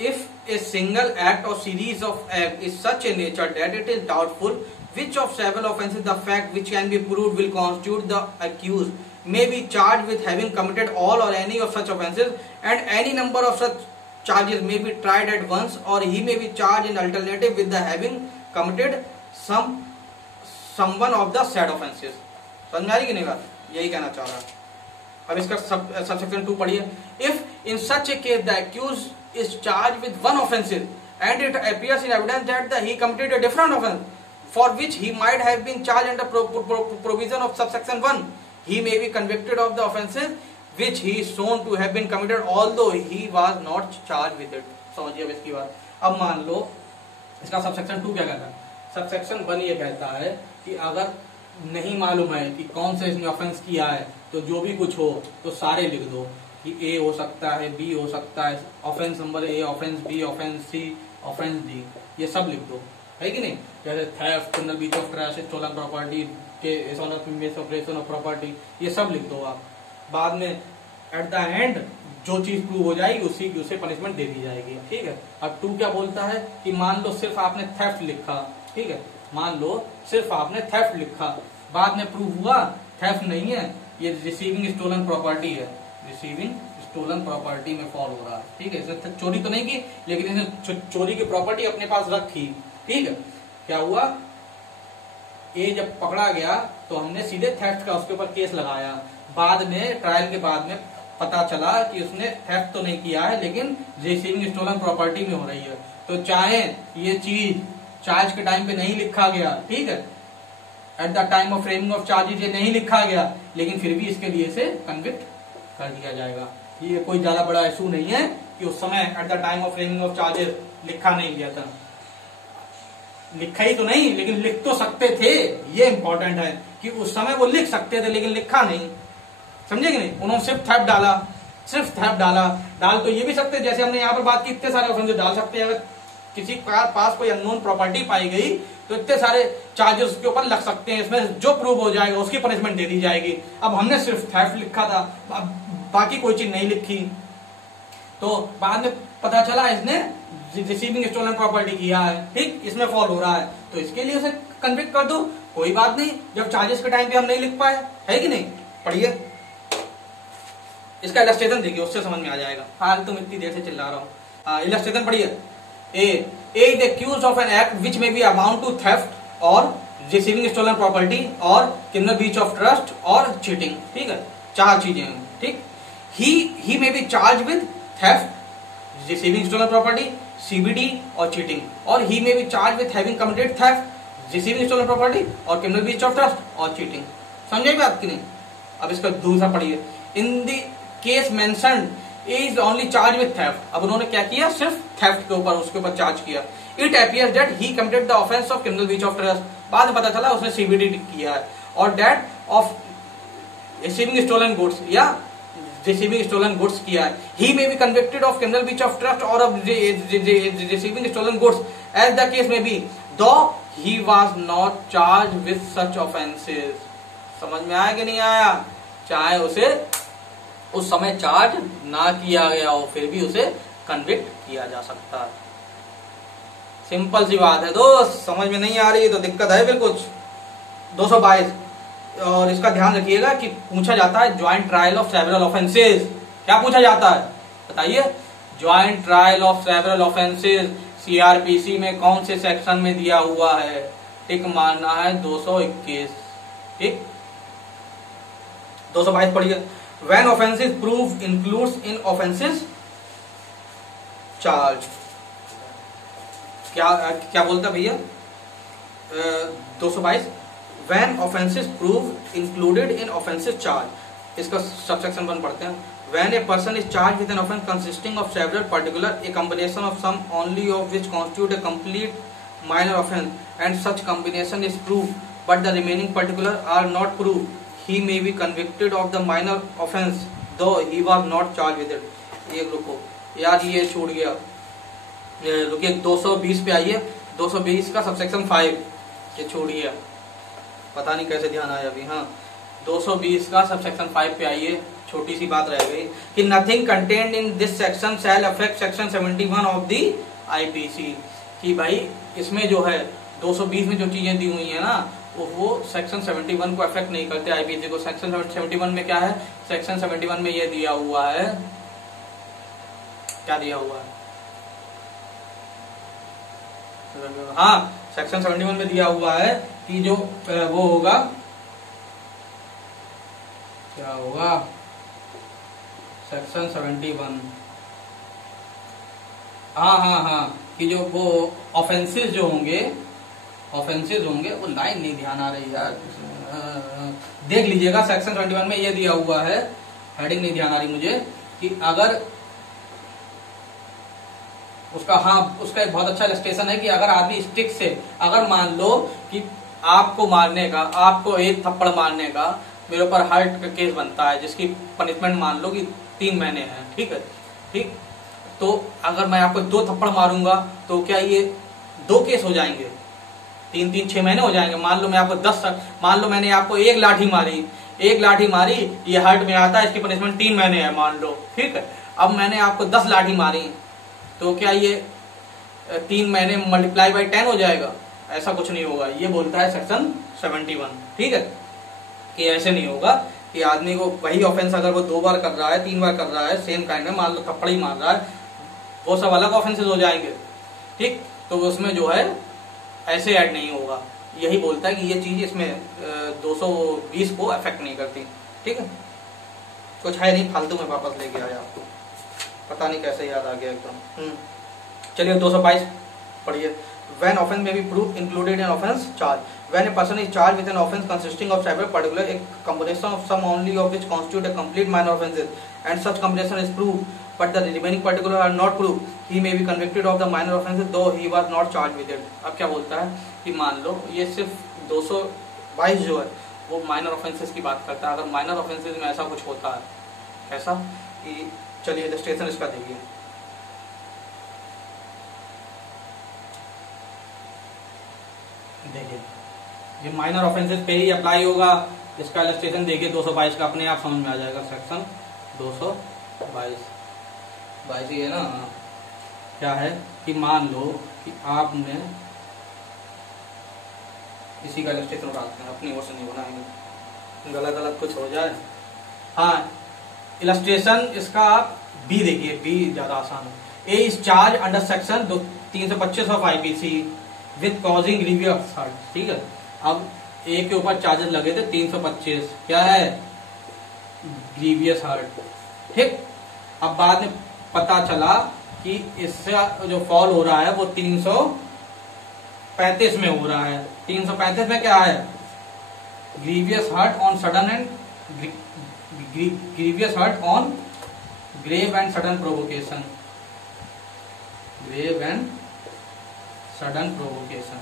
If a single act or series of acts is such a nature that it is doubtful which of several offences the fact which can be proved will constitute, the accused may be charged with having committed all or any of such offences, and any number of such charges may be tried at once, or he may be charged in alternative with the having committed some one of the said offences। समझ में आ रही कि नहीं बात, यही कहना चाह रहा है। अब इसका सबसेक्शन 2 पढ़िए। If in such a case the accused is charged with one offence and it appears in evidence that he committed a different offence for which he might have been charged under provision of subsection 1, he may be convicted of the offences which he is shown to have been committed although he was not charged with it। समझिए अब इसकी बात। अब मान लो इसका subsection 2 क्या कहता है, सबसेक्शन 1 ये कहता है कि अगर नहीं मालूम है कि कौन से इसने ऑफेंस किया है तो जो भी कुछ हो तो सारे लिख दो कि ए हो सकता है, बी हो सकता है, offence number A, offence B, offence C, offence D, ये सब लिख दो, है कि नहीं। जैसे theft, criminal breach of trust, stolen property, dishonour of property, ये सब लिख दो आप। बाद में एट द एंड जो चीज प्रूव हो जाएगी उसे पनिशमेंट दे दी जाएगी। ठीक है। अब 2 क्या बोलता है कि मान लो सिर्फ आपने थेफ्ट लिखा, ठीक है, मान लो सिर्फ आपने थेफ्ट लिखा, बाद में प्रूव हुआ थेफ्ट नहीं है, ये रिसीविंग स्टोलन प्रॉपर्टी है, रिसीविंग स्टोलन प्रॉपर्टी में फॉल हो रहा है। ठीक है, इसने चोरी तो नहीं की लेकिन इसने चोरी की प्रॉपर्टी अपने पास रखी। ठीक है, क्या हुआ, ए जब पकड़ा गया तो हमने सीधे थेफ्ट का उसके ऊपर केस लगाया, बाद में ट्रायल के बाद में पता चला कि उसने थेफ्ट तो नहीं किया है लेकिन रिसीविंग स्टोलन प्रॉपर्टी में हो रही है। तो चाहे ये चीज चार्ज के टाइम पे नहीं लिखा गया, ठीक है, at the time of framing of charges ये नहीं लिखा गया, लेकिन फिर भी इसके लिए इसे कन्विक्ट कर दिया जाएगा। ये कोई ज्यादा बड़ा इशू नहीं है कि उस समय at the time of framing of charges लिखा नहीं गया था, लिखा ही तो नहीं लेकिन लिख तो सकते थे। ये इंपॉर्टेंट है कि उस समय वो लिख सकते थे लेकिन लिखा नहीं, समझे कि नहीं। उन्होंने सिर्फ थेफ्ट डाला, सिर्फ थेफ्ट डाला, डाल तो ये भी सकते, जैसे हमने यहाँ पर बात की इतने सारे ऑफेंस डाल सकते हैं। अगर किसी के पास कोई अननोन प्रॉपर्टी पाई गई तो इतने सारे चार्जेस उसके ऊपर लग सकते हैं, इसमें जो प्रूव हो जाएगा उसकी पनिशमेंट दे दी जाएगी। अब हमने सिर्फ थेफ्ट लिखा था, बाकी कोई चीज नहीं लिखी, तो बाद में पता चला इसने रिसीविंग स्टोलन प्रॉपर्टी किया है, ठीक, इसमें फॉल हो रहा है, तो इसके लिए उसे कन्विक्ट कर दो, कोई बात नहीं, जब चार्जेस के टाइम पे हम नहीं लिख पाए, है कि नहीं। पढ़िए इसका इलस्ट्रेशन देखिए, उससे समझ में आ जाएगा। हाल तुम इतनी देर से चिल्ला रहा हूं। इलस्ट्रेशन पढ़िए। A is accused of an act which may be amount to theft or receiving stolen property or criminal breach of trust or cheating। ठीक है, 4 चीजें हैं, ठीक। He may be charged with theft, receiving stolen property, CBD और cheating, और he may be charged with having committed theft, receiving stolen property और criminal breach of trust और cheating। समझे बात कि नहीं। अब इसका दूसरा पढ़िए। In the case mentioned is only charged with theft। अब उन्होंने क्या किया, सिर्फ थेफ्ट के ऊपर उसके ऊपर चार्ज किया। It appears that he committed the offense of criminal breach of trust। बाद में पता चला उसने CBD किया है, और that of receiving stolen goods या receiving stolen goods किया है। He may be convicted of criminal breach of trust or of receiving stolen goods as the case may be, though he was not charged with such offences। समझ में आया कि नहीं आया। चाहे उसे उस समय चार्ज ना किया गया हो फिर भी उसे कन्विक्ट किया जा सकता है। सिंपल सी बात है दोस्त, समझ में नहीं आ रही तो दिक्कत है फिर कुछ। 222 और इसका ध्यान रखिएगा कि पूछा जाता है joint trial of several offences. क्या पूछा जाता है बताइए, joint trial of several offences CrPC में कौन से सेक्शन में दिया हुआ है। टिक मारना है 221, ठीक। 222 पढ़िए। When offenses proof includes in offenses charge। क्या बोलता भैया 222। When offenses proof included in offenses charge। इसका सबसेक्शन 1 पढ़ते हैं। When a person is charged with an offense consisting of several particular, a combination of some only of which constitute a complete minor offense, and such combination is proved but the remaining particular are not proved, he may be convicted of the minor offense though he was not charged with it. एक रुको यार, ये छूट गया, रुकिए 220 पे आइए, 220 का सबसेक्शन 5, ये छूट गया, पता नहीं कैसे ध्यान आया अभी। हाँ, 220 का सबसेक्शन 5 पे आइए, छोटी सी बात रह गई कि nothing contained in this section shell affect section 71 of the IPC, कि भाई इसमें जो है 220 में जो चीजें दी हुई है ना, वो सेक्शन 71 को अफेक्ट नहीं करते आईपीसी को। सेक्शन 71 में क्या है, सेक्शन 71 में ये दिया हुआ है, क्या दिया हुआ है, हाँ सेक्शन 71 में दिया हुआ है कि जो वो होगा, क्या होगा, सेक्शन 71, हाँ कि जो वो ऑफेंसेस जो होंगे, वो लाइन नहीं ध्यान आ रही यार, देख लीजिएगा सेक्शन 71 में ये दिया हुआ है, हेडिंग नहीं ध्यान आ रही मुझे, कि अगर उसका, हाँ उसका एक बहुत अच्छा इलस्ट्रेशन है कि अगर आदमी स्टिक से, अगर मान लो कि आपको मारने का, आपको एक थप्पड़ मारने का मेरे ऊपर हर्ट का केस बनता है, जिसकी पनिशमेंट मान लो कि 3 महीने है, ठीक है, ठीक, तो अगर मैं आपको 2 थप्पड़ मारूंगा तो क्या ये 2 केस हो जाएंगे, 3 6 महीने हो जाएंगे। मान लो मैं आपको 10, मान लो मैंने आपको एक लाठी मारी, ये हर्ट में आता है, इसकी पनिशमेंट 3 महीने है मान लो, ठीक है। अब मैंने आपको 10 लाठी मारी तो क्या ये 3 महीने मल्टीप्लाई बाई 10 हो जाएगा? ऐसा कुछ नहीं होगा, ये बोलता है सेक्शन 71, ठीक है, कि ऐसे नहीं होगा कि आदमी को वही ऑफेंस अगर वो 2 बार कर रहा है, 3 बार कर रहा है, सेम काइंड में, मान लो थप्पड़ ही मार रहा है, वो सब अलग ऑफेंसेस हो जाएंगे, ठीक, तो उसमें जो है ऐसे ऐड नहीं होगा। यही बोलता है कि ये चीज इसमें 220 को अफेक्ट नहीं करती, ठीक है। कुछ है नहीं, फालतू में वापस लेके आया आपको, पता नहीं कैसे याद आ गया एकदम। चलिए 222 पढ़िए। When offence may be proved included in offence charge. When a person is charged with an offence consisting of several particular, a combination of some only of which constitute a complete minor offences, and such combination is proved, but the remaining particular are not proved, he may be convicted of the minor offences though he was not charged with it. अब क्या बोलता है कि मान लो ये सिर्फ 222 जो है वो माइनर ऑफेंसेस की बात करता है। अगर माइनर ऑफेंसेस में ऐसा कुछ होता है, ऐसा कि चलिए रजिस्ट्रेशन इसका देखिए, देखिए ये माइनर ऑफेंसेस पे ही अप्लाई होगा, इसका इलस्ट्रेशन देखिए 222 का, अपने आप समझ में आ जाएगा। सेक्शन 222 ये ना, क्या है कि मान लो कि आपने इसी का इलस्ट्रेशन उठाते हैं, अपनी ओर से नहीं बनाएंगे, गलत कुछ हो जाए। हाँ, इलस्ट्रेशन इसका आप बी देखिए, बी ज्यादा आसान है। A is charge under section 325 of IPC with causing grievous hurt, ठीक है। अब ए के ऊपर चार्जेस लगे थे 325, क्या है, ग्रीवियस हर्ट, ठीक। अब बाद में पता चला कि इससे जो फॉल हो रहा है वो 335 में हो रहा है। 335 में क्या है, grievous hurt on sudden and grievous hurt on grave and sudden provocation, grave and sudden provocation.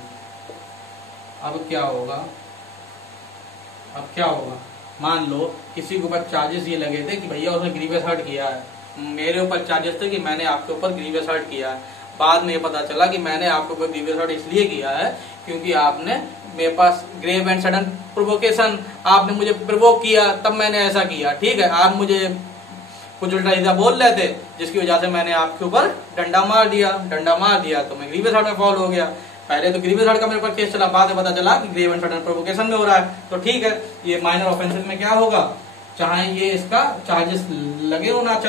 अब क्या होगा, मान लो किसी के ऊपर चार्जेस ये लगे थे कि भैया उसने ग्रीवियस हर्ट किया है, मेरे ऊपर चार्जेस थे कि मैंने आपके ऊपर ग्रीवियस हर्ट किया है। बाद में ये पता चला कि मैंने आपके ऊपर ग्रीवियस हर्ट इसलिए किया है क्योंकि आपने मेरे पास ग्रेव एंड सडन प्रोवोकेशन, आपने मुझे प्रोवोक किया, तब मैंने ऐसा किया, ठीक है। आप मुझे कुछ उल्टा सीधा बोल रहे थे जिसकी वजह से मैंने आपके ऊपर डंडा मार दिया तो मैं ग्रीवियस हर्ट में फॉल हो गया। पहले तो ग्रीवियस हर्ट का मेरे ऊपर केस चला, बाद में पता चला कि ग्रेव एंड सडन प्रोवोकेशन में हो रहा है, तो ठीक है। ये माइनर ऑफेंसेस में क्या होगा, चाहे ये इसका चार्जेस लगे हो ना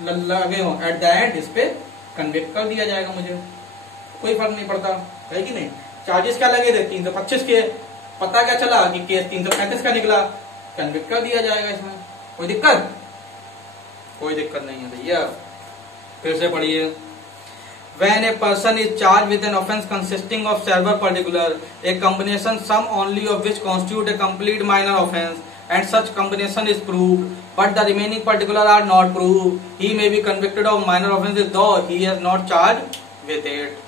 लगे हो, एट द एंड इस पे कन्विक्ट कर दिया जाएगा, मुझे कोई फर्क नहीं पड़ता, है कि नहीं। चार्जेस क्या लगे थे 325 के, पता क्या चला कि केस 335 का निकला, कन्विक्ट कर दिया जाएगा, इसमें कोई दिक्कत नहीं है भैया। फिर से पढ़िए। When a person is charged with an offence consisting of several particulars, a combination sum only of which constitute a complete minor offence, and such combination is proved, but the remaining particulars are not proved, he may be convicted of minor offences though he is not charged with it.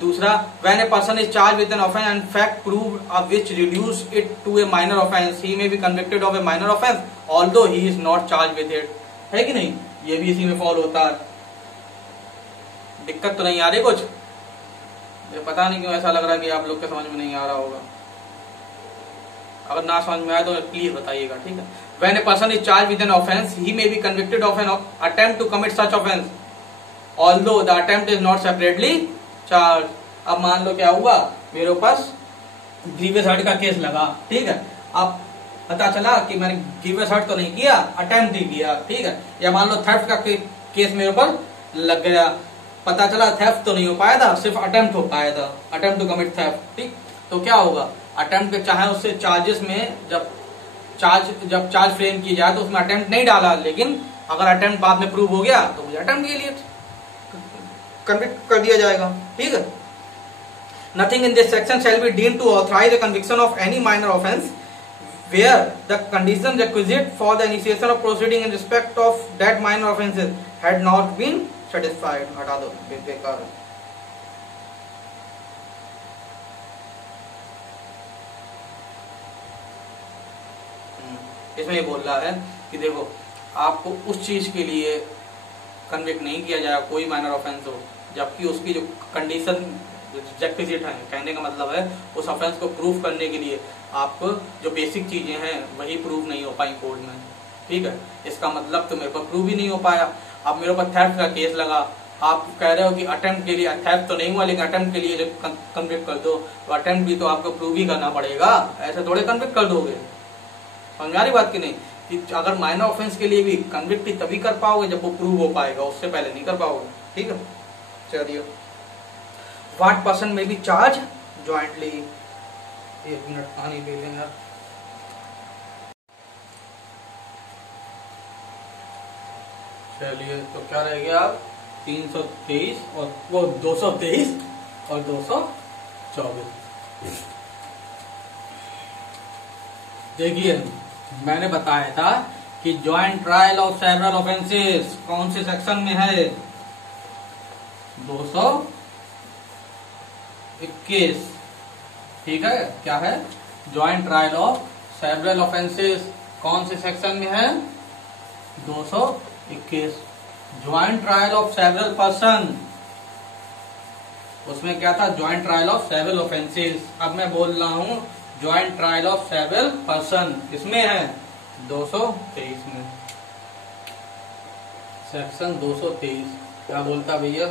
दूसरा, when a person is charged with an offence and fact proved of which reduce it to a minor offence, he may be convicted of a minor offence although he is not charged with it. है कि नहीं? ये भी इसी में follow होता है. दिक्कत तो नहीं आ रही कुछ? ये पता नहीं क्यों ऐसा लग रहा है कि आप लोग के समझ में नहीं आ रहा होगा. अगर ना समझ में आए तो प्लीज बताइएगा, ठीक है. When a person is charged with an offence, he may be convicted of an attempt to commit such offence, although the attempt is not separately charged. अब मान लो क्या हुआ, मेरे पास ग्रीवियस हर्ट का केस लगा, ठीक है. अब पता चला कि मैंने ग्रीवियस हर्ट तो नहीं किया, अटेम्प्ट ही किया, ठीक है. या मान लो थेफ्ट का केस मेरे ऊपर लग गया, पता चला थेफ्ट तो नहीं हो पाया था, सिर्फ अटेम्प्ट हो पाया था, अटेम्प्ट टू कमिट थेफ्ट, ठीक. तो क्या होगा, अटेम्प्ट चाहे उससे चार्जेस में जब चार्ज फ्रेम की जाए तो उसमें अटेम्प्ट नहीं डाला, लेकिन अगर अटेम्प्ट बाद में प्रूव हो गया तो मुझे अटेम्प्ट के लिए कन्विक्ट कर दिया जाएगा, ठीक है. Nothing in this section shall be deemed to authorise the conviction of any minor offence where the condition requisite for the initiation of proceeding in respect of that minor offences had not been satisfied. हटा दो, बेकार है. इसमें ये बोल रहा है कि देखो, आपको उस चीज के लिए कन्विक्ट नहीं किया जाएगा, कोई माइनर ऑफेंस हो, जबकि उसकी जो कंडीशन रिक्विजिट है, कहने का मतलब है उस ऑफेंस को प्रूफ करने के लिए आपको जो बेसिक चीजें हैं वही प्रूफ नहीं हो पाई कोर्ट में, ठीक है. इसका मतलब तो मेरे को प्रूव ही नहीं हो पाया. अब मेरे ऊपर थेफ्ट का केस लगा, आप कह रहे हो कि अटेम्प्ट के लिए, थेफ्ट तो नहीं हुआ लेकिन अटेम्प्ट के लिए कन्विक्ट कर दो, तो अटेम्प्ट भी तो आपको प्रूव ही करना पड़ेगा, ऐसे थोड़े कन्विक्ट कर दोगे. समझ में आ रही बात की नहीं? कि अगर माइनर ऑफेंस के लिए भी कन्विक्ट तभी कर पाओगे जब वो प्रूव हो पाएगा, उससे पहले नहीं कर पाओगे, ठीक है. चलिए, व्हाट पर्सन में बी चार्ज ज्वाइंटली. 1 मिनट पानी पी लें यार. चलिए, तो क्या रह गया अब, 323 और वो 223 और 224. देखिए, मैंने बताया था कि joint trial of several offences कौन से सेक्शन में है, 221, ठीक है. क्या है, joint trial of several offences कौन से सेक्शन में है, 221. Joint trial of several person, उसमें क्या था, joint trial of several offences. अब मैं बोल रहा हूं joint trial of several person, किसमें है, 223 में, सेक्शन 223. क्या बोलता भैया,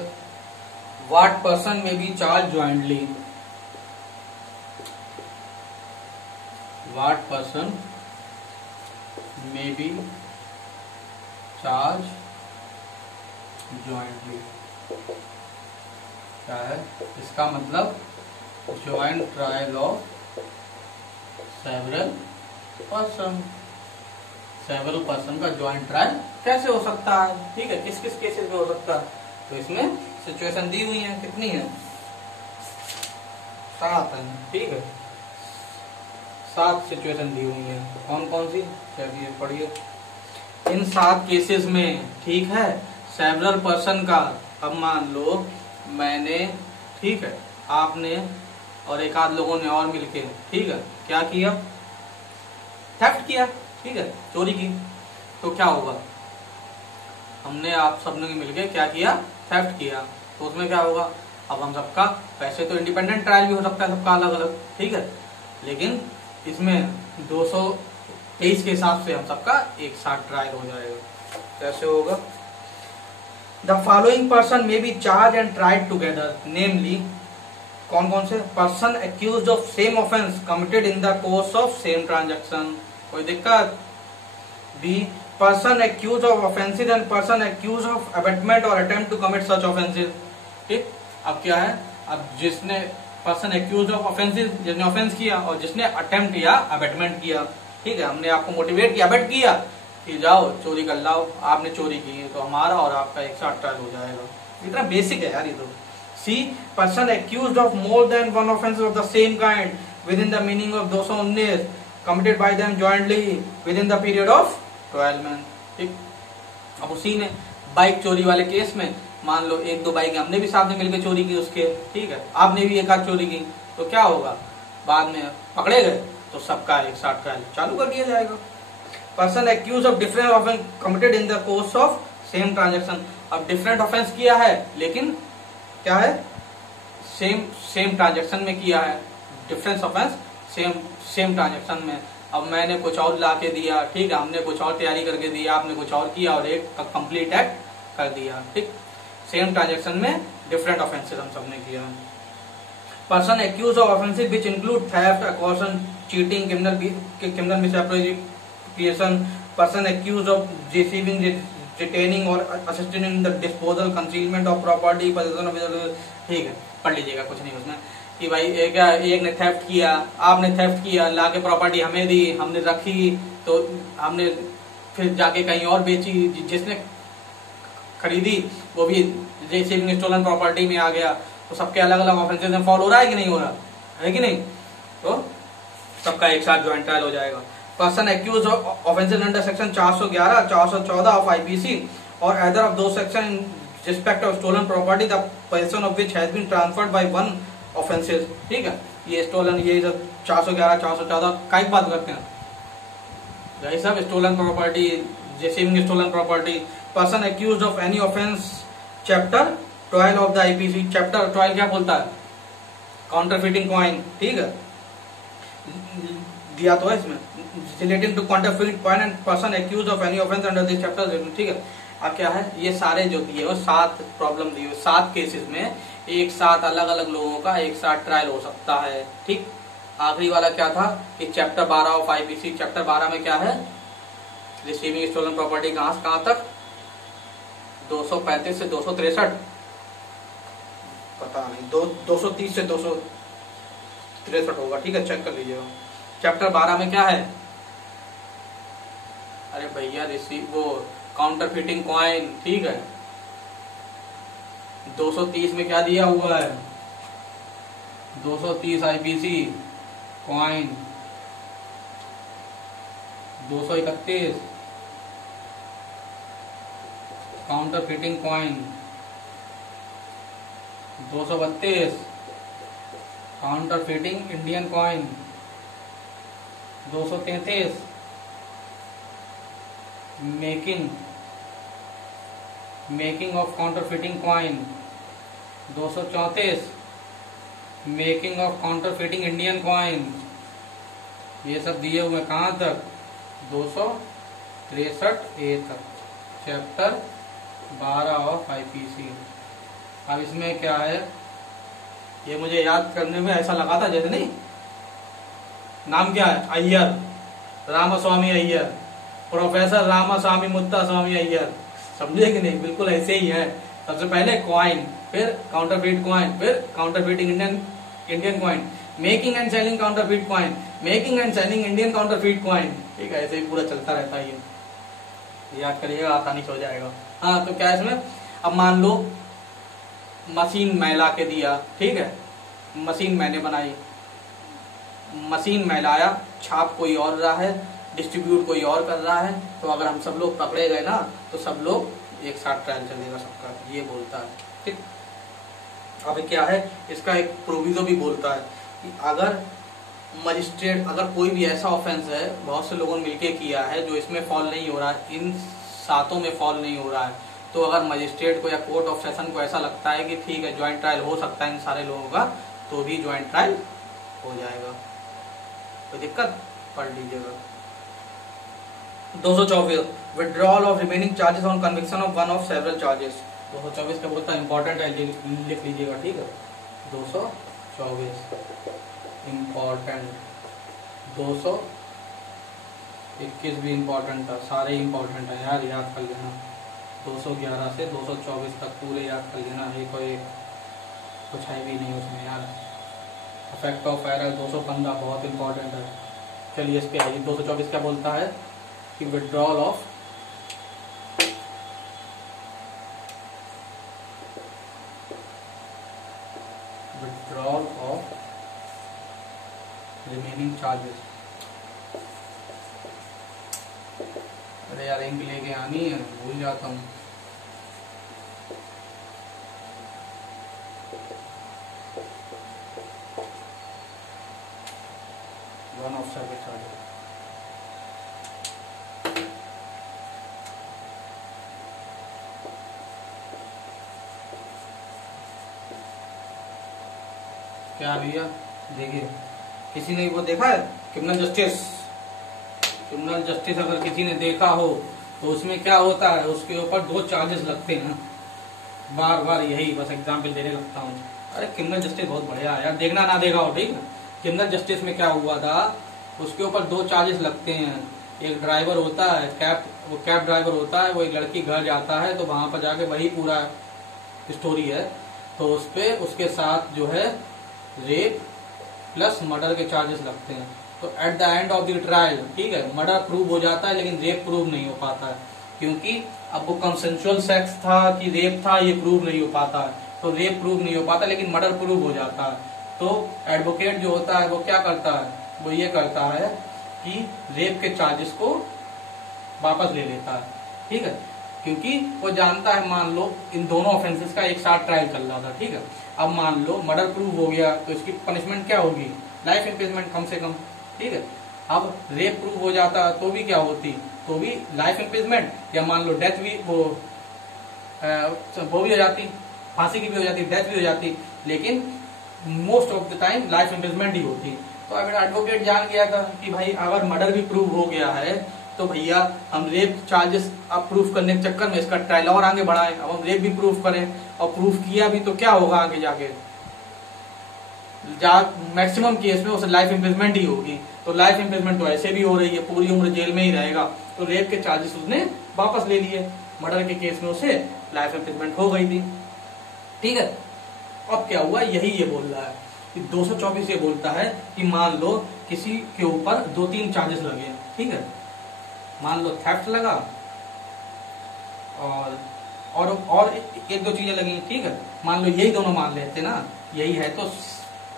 व्हाट पर्सन में B charge jointly, what person में बी चार्ज ज्वाइंटली. क्या है इसका मतलब, joint trial of several person. Several person का ज्वाइंट ट्रायल कैसे हो सकता है, ठीक है, किस किस केसेस में हो सकता है. तो इसमें सिचुएशन दी हुई है, कितनी है, 7 है, ठीक है. 7 सिचुएशन दी हुई है. कौन कौन सी, चलिए पढ़िए. इन 7 केसेस में, ठीक है, सेवरल पर्सन का, अब मान लो मैंने, ठीक है, आपने और एक आध लोगों ने और मिलके, ठीक है, क्या किया, थेफ्ट किया, ठीक है, चोरी की. तो क्या होगा, हमने आप सब ने मिलके क्या किया, थेफ्ट किया. तो उसमें क्या होगा, अब हम सबका, वैसे तो इंडिपेंडेंट ट्रायल भी हो सकता है सबका अलग अलग, ठीक है, लेकिन इसमें 223 के हिसाब से हम सबका एक साथ ट्रायल हो जाएगा. कैसे होगा, the following person may be charge and tried together, namely, कौन कौन से, person accused of same offence committed in the course of same transaction. कोई दिक्कत. B, person accused of offences and person accused of abetment or attempt to commit such offences. ठीक, अब क्या है, अब जिसने पर्सन एक्यूज्ड ऑफ ऑफेंसेस, जिसने offence किया, और जिसने अटेम्प्ट या अबेटमेंट किया, ठीक है, हमने आपको मोटिवेट किया, अबेट किया कि जाओ चोरी कर लाओ, आपने चोरी की है तो हमारा और आपका एक साथ ट्रायल हो जाएगा. इतना बेसिक है यार ये तो. C, person accused of more than one offences of the same kind within the meaning of 219 committed by them jointly within the period of 12 months. ठीक, अब उसी ने बाइक चोरी वाले केस में मान लो 1-2 बाइक हमने भी साथ में मिलकर चोरी की उसके, ठीक है, आपने भी एक आध चोरी की, तो क्या होगा, बाद में पकड़े गए तो सबका एक साथ ट्रायल चालू कर दिया जाएगा। Person accused of different offence committed in the course of same transaction. अब डिफरेंट ऑफेंस किया है लेकिन क्या है, सेम ट्रांजेक्शन में किया है, डिफरेंस ऑफेंस सेम ट्रांजेक्शन में। अब मैंने कुछ और ला के दिया, ठीक है, हमने कुछ और तैयारी करके दिया, आपने कुछ और किया और एक कंप्लीट एक्ट कर दिया, ठीक, सेम ट्रांजेक्शन में डिफरेंट ऑफेंसेस हम सबने किया। Person accused of offences which include theft, extortion, cheating, criminal misappropriation, person accused of receiving, retaining or assisting in the disposal, concealment of property, possession of, ठीक है, पढ़ लीजिएगा, कुछ नहीं उसमें कि भाई एक ने थेफ्ट किया, आपने थेफ्ट किया, लाके प्रॉपर्टी हमें दी, हमने रखी, तो हमने फिर जाके कहीं और बेची, जिसने खरीदी वो भी रिसीविंग स्टोलन प्रॉपर्टी में आ गया। तो सबके अलग अलग ऑफेंसेस में फॉल हो रहा है कि नहीं हो रहा है, कि नहीं, तो सबका एक साथ ज्वाइंट ट्रायल हो जाएगा। Person accused of offences under section 411, 414 of IPC or other of दो section respect of stolen property the position of which has been transferred by one offences, ठीक है, ये स्टोलन, ये सब 411, 414 का एक बात करते हैं भाई साहब, stolen property, receiving stolen property. Person accused of any offence chapter 12 of the IPC, chapter 12 क्या बोलता है, काउंटरफीटिंग कॉइन, ठीक है, दिया तो है इसमें, relating to counterfeit coin and person accused of any offence under this chapter, ठीक है। अब क्या है, ये सारे जो दिए वो 7 प्रॉब्लम दिए, 7 केसेस में एक साथ अलग अलग लोगों का एक साथ ट्रायल हो सकता है, ठीक। आखिरी वाला क्या था कि चैप्टर 12 ऑफ आईपीसी, चैप्टर 12 में क्या है, रिसीविंग स्टोलन प्रॉपर्टी कहां से कहां तक, 235 से 263, पता नहीं, 230 से 263 होगा, ठीक है, चेक कर लीजिएगा। चैप्टर 12 में क्या है, अरे भैया वो काउंटरफीटिंग कॉइन, ठीक है, 230 में क्या दिया हुआ है, 230 IPC coin, 231 counterfeiting coin, 232 counterfeiting Indian coin, 233 making of counterfeiting coin, 234 making of counterfeiting Indian coin, ये सब दिए हुए कहां तक, 263A तक, चैप्टर 12 ऑफ आईपीसी। अब इसमें क्या है, ये मुझे याद करने में ऐसा लगा था जैसे, नहीं, नाम क्या है, अय्यर, रामास्वामी अय्यर, प्रोफेसर रामास्वामी मुत्तास्वामी अय्यर, समझे कि नहीं, बिल्कुल ऐसे ही है। सबसे पहले कॉइन, फिर काउंटरफीट कॉइन, फिर counterfeiting Indian coin, making and selling counterfeit coin, making and selling Indian counterfeit coin, ठीक है, ऐसे ही पूरा चलता रहता है, ये याद करिएगा, आसानी से हो जाएगा। हाँ, तो क्या है इसमें, अब मान लो मशीन मैं ला के दिया, ठीक है, मशीन मैंने बनाई, मशीन मैं लाया, छाप कोई और रहा है, डिस्ट्रीब्यूट कोई और कर रहा है, तो अगर हम सब लोग पकड़े गए ना तो सब लोग एक साथ ट्रायल चलेगा सबका, ये बोलता है, ठीक। अब क्या है, इसका एक प्रोविजो भी बोलता है कि अगर मजिस्ट्रेट, अगर कोई भी ऐसा ऑफेंस है बहुत से लोगों ने मिलके किया है जो इसमें फॉल नहीं हो रहा है, इन 7 में फॉल नहीं हो रहा है, तो अगर मजिस्ट्रेट को या कोर्ट ऑफ सेशन को ऐसा लगता है कि ठीक है ज्वाइंट ट्रायल हो सकता है इन सारे लोगों का, तो भी ज्वाइंट ट्रायल हो जाएगा, कोई दिक्कत, पढ़ लीजिएगा। 224 withdrawal of remaining charges on conviction of one of several charges, 224 का बोलता है, इंपॉर्टेंट है, लिख लीजिएगा, ठीक है, 224 इम्पॉर्टेंट, 221 भी इम्पोर्टेंट था, सारे इम्पोर्टेंट है यार, याद कर लेना, 211 से 224 तक पूरे याद कर लेना, एक और एक, कुछ है भी नहीं उसमें यार। इफेक्ट ऑफ एरर 215 बहुत इम्पोर्टेंट है। चलिए इस पे आइए, 224 क्या बोलता है कि विड्रॉल ऑफ रिमेनिंग चार्जेस, अरे यार इंक लेके आनी है, भूल जाता हूँ, सेपरेट चार्जेस। क्या भैया देखिए, किसी ने वो देखा है क्रिमिनल जस्टिस? क्रिमिनल जस्टिस अगर किसी ने देखा हो तो उसमें क्या होता है, उसके ऊपर 2 चार्जेस लगते हैं। बार बार यही बस एग्जाम्पल देने लगता हूँ। अरे क्रिमिनल जस्टिस बहुत बढ़िया है यार, देखना ना देखा हो, ठीक है। क्रिमिनल जस्टिस में क्या हुआ था, उसके ऊपर 2 चार्जेस लगते हैं। एक ड्राइवर होता है, वो कैब ड्राइवर होता है, वो एक लड़की घर जाता है, तो वहां पर जाके वही पूरा स्टोरी है। तो उस पे उसके साथ जो है रेप प्लस मर्डर के चार्जेस लगते हैं। तो at the end of the trial, ठीक है, मर्डर प्रूव हो जाता है लेकिन रेप प्रूव नहीं हो पाता है, क्योंकि अब वो कंसेंसुअल सेक्स था कि रेप था ये प्रूव नहीं हो पाता है। तो रेप प्रूव नहीं हो पाता लेकिन मर्डर प्रूव हो जाता है। तो एडवोकेट जो होता है वो क्या करता है, वो ये करता है कि रेप के चार्जेस को वापस ले लेता है, ठीक है, क्योंकि वो जानता है, मान लो इन दोनों ऑफेंसेस का एक साथ ट्रायल चल रहा था, ठीक है। अब मान लो मर्डर प्रूव हो गया तो इसकी पनिशमेंट क्या होगी, लाइफ इम्प्रिजमेंट कम से कम, ठीक है। अब रेप प्रूव हो जाता तो भी क्या होती, तो भी लाइफ इम्प्रिजमेंट, या मान लो डेथ भी वो भी हो जाती, फांसी की भी हो जाती, डेथ भी हो जाती, लेकिन most of the time life imprisonment ही होती। तो अगर एडवोकेट जान गया था कि भाई अगर मर्डर भी प्रूव हो गया है तो भैया हम रेप चार्जेस अब प्रूफ करने के चक्कर में इसका ट्रायल और आगे बढ़ाएं, अब हम रेप भी प्रूफ करें, और प्रूफ किया भी तो क्या होगा आगे जाके, मैक्सिमम केस में उसे लाइफ इम्प्रिजमेंट ही होगी। तो लाइफ इम्प्रिजमेंट तो ऐसे भी हो रही है, पूरी उम्र जेल में ही रहेगा। तो रेप के चार्जेस उसने वापस ले लिए, मर्डर के केस में उसे लाइफ इम्प्रिजमेंट हो गई थी, ठीक है। अब क्या हुआ, यही ये बोल रहा है कि 224 ये बोलता है कि मान लो किसी के ऊपर 2-3 चार्जेस लगे, ठीक है, मान लो थेफ्ट लगा और 1-2 चीजें लगी, ठीक है। मान लो यही दोनों मान लेते ना, यही है तो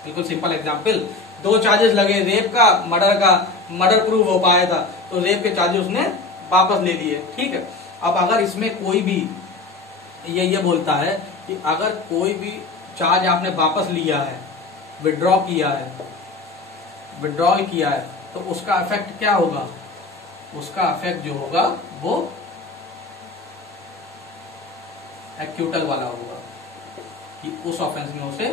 बिल्कुल सिंपल एग्जांपल, 2 चार्जेस लगे रेप का, मर्डर का, मर्डर प्रूव हो पाया था तो रेप के चार्जेस उसने वापस ले लिए, ठीक है। अब अगर इसमें कोई भी ये बोलता है कि अगर कोई भी चार्ज आपने वापस लिया है, विड्रॉ किया है, विड्रॉल किया है, तो उसका इफेक्ट क्या होगा, उसका इफेक्ट जो होगा वो एक्यूटल वाला होगा कि उस ऑफेंस में उसे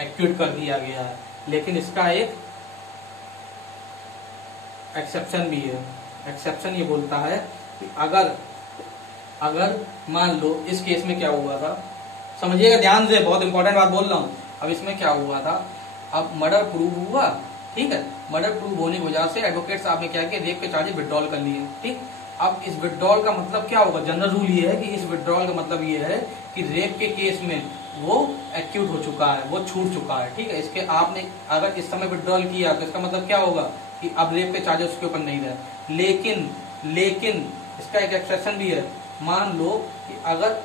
एक्यूट कर दिया गया है। लेकिन इसका एक एक्सेप्शन भी है। एक्सेप्शन ये बोलता है कि अगर मान लो इस केस में क्या हुआ था, समझिएगा ध्यान से, बहुत इंपॉर्टेंट बात बोल रहा हूं। अब इसमें क्या हुआ था, अब मर्डर प्रूव हुआ, ठीक है, मर्डर प्रूव होने की वजह से एडवोकेट साहब ने क्या किया, रेप के चार्जेस विड्रॉल कर लिए, ठीक। अब इस विड्रॉल का मतलब क्या होगा, जनरल रूल ये है कि इस विड्रॉल का मतलब ये है कि रेप के केस में वो एक्यूट हो चुका है, वो छूट चुका है, ठीक है। इसके आपने अगर इस समय विड्रॉल किया तो इसका मतलब क्या होगा कि अब रेप के चार्जेस उसके ऊपर नहीं रहे। लेकिन इसका एक एक्सेप्शन भी है, मान लो कि अगर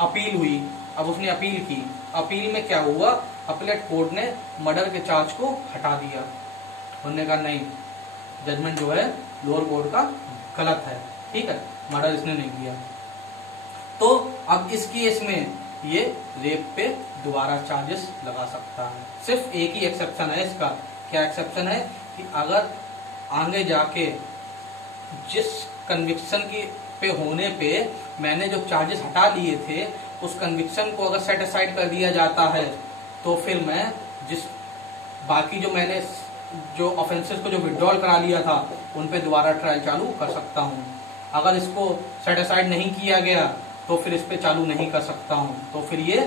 अपील हुई, अब उसने अपील की, अपील में क्या हुआ, अपीलेट कोर्ट ने मर्डर के चार्ज को हटा दिया, उन्होंने कहा नहीं, जजमेंट जो है लोअर कोर्ट का गलत है, ठीक है, मर्डर इसने नहीं किया। तो अब इस केस में ये रेप पे दोबारा चार्जेस लगा सकता है। सिर्फ एक ही एक्सेप्शन है इसका, क्या एक्सेप्शन है कि अगर आगे जाके जिस कन्विक्शन की पे होने पे मैंने जो चार्जेस हटा लिए थे उस कन्विक्शन को अगर सेट असाइड कर दिया जाता है तो फिर मैं जिस बाकी जो मैंने जो ऑफेंसेस को जो विड्रॉल करा लिया था उन पे दोबारा ट्रायल चालू कर सकता हूँ। अगर इसको सेट असाइड नहीं किया गया तो फिर इस पे चालू नहीं कर सकता हूँ, तो फिर ये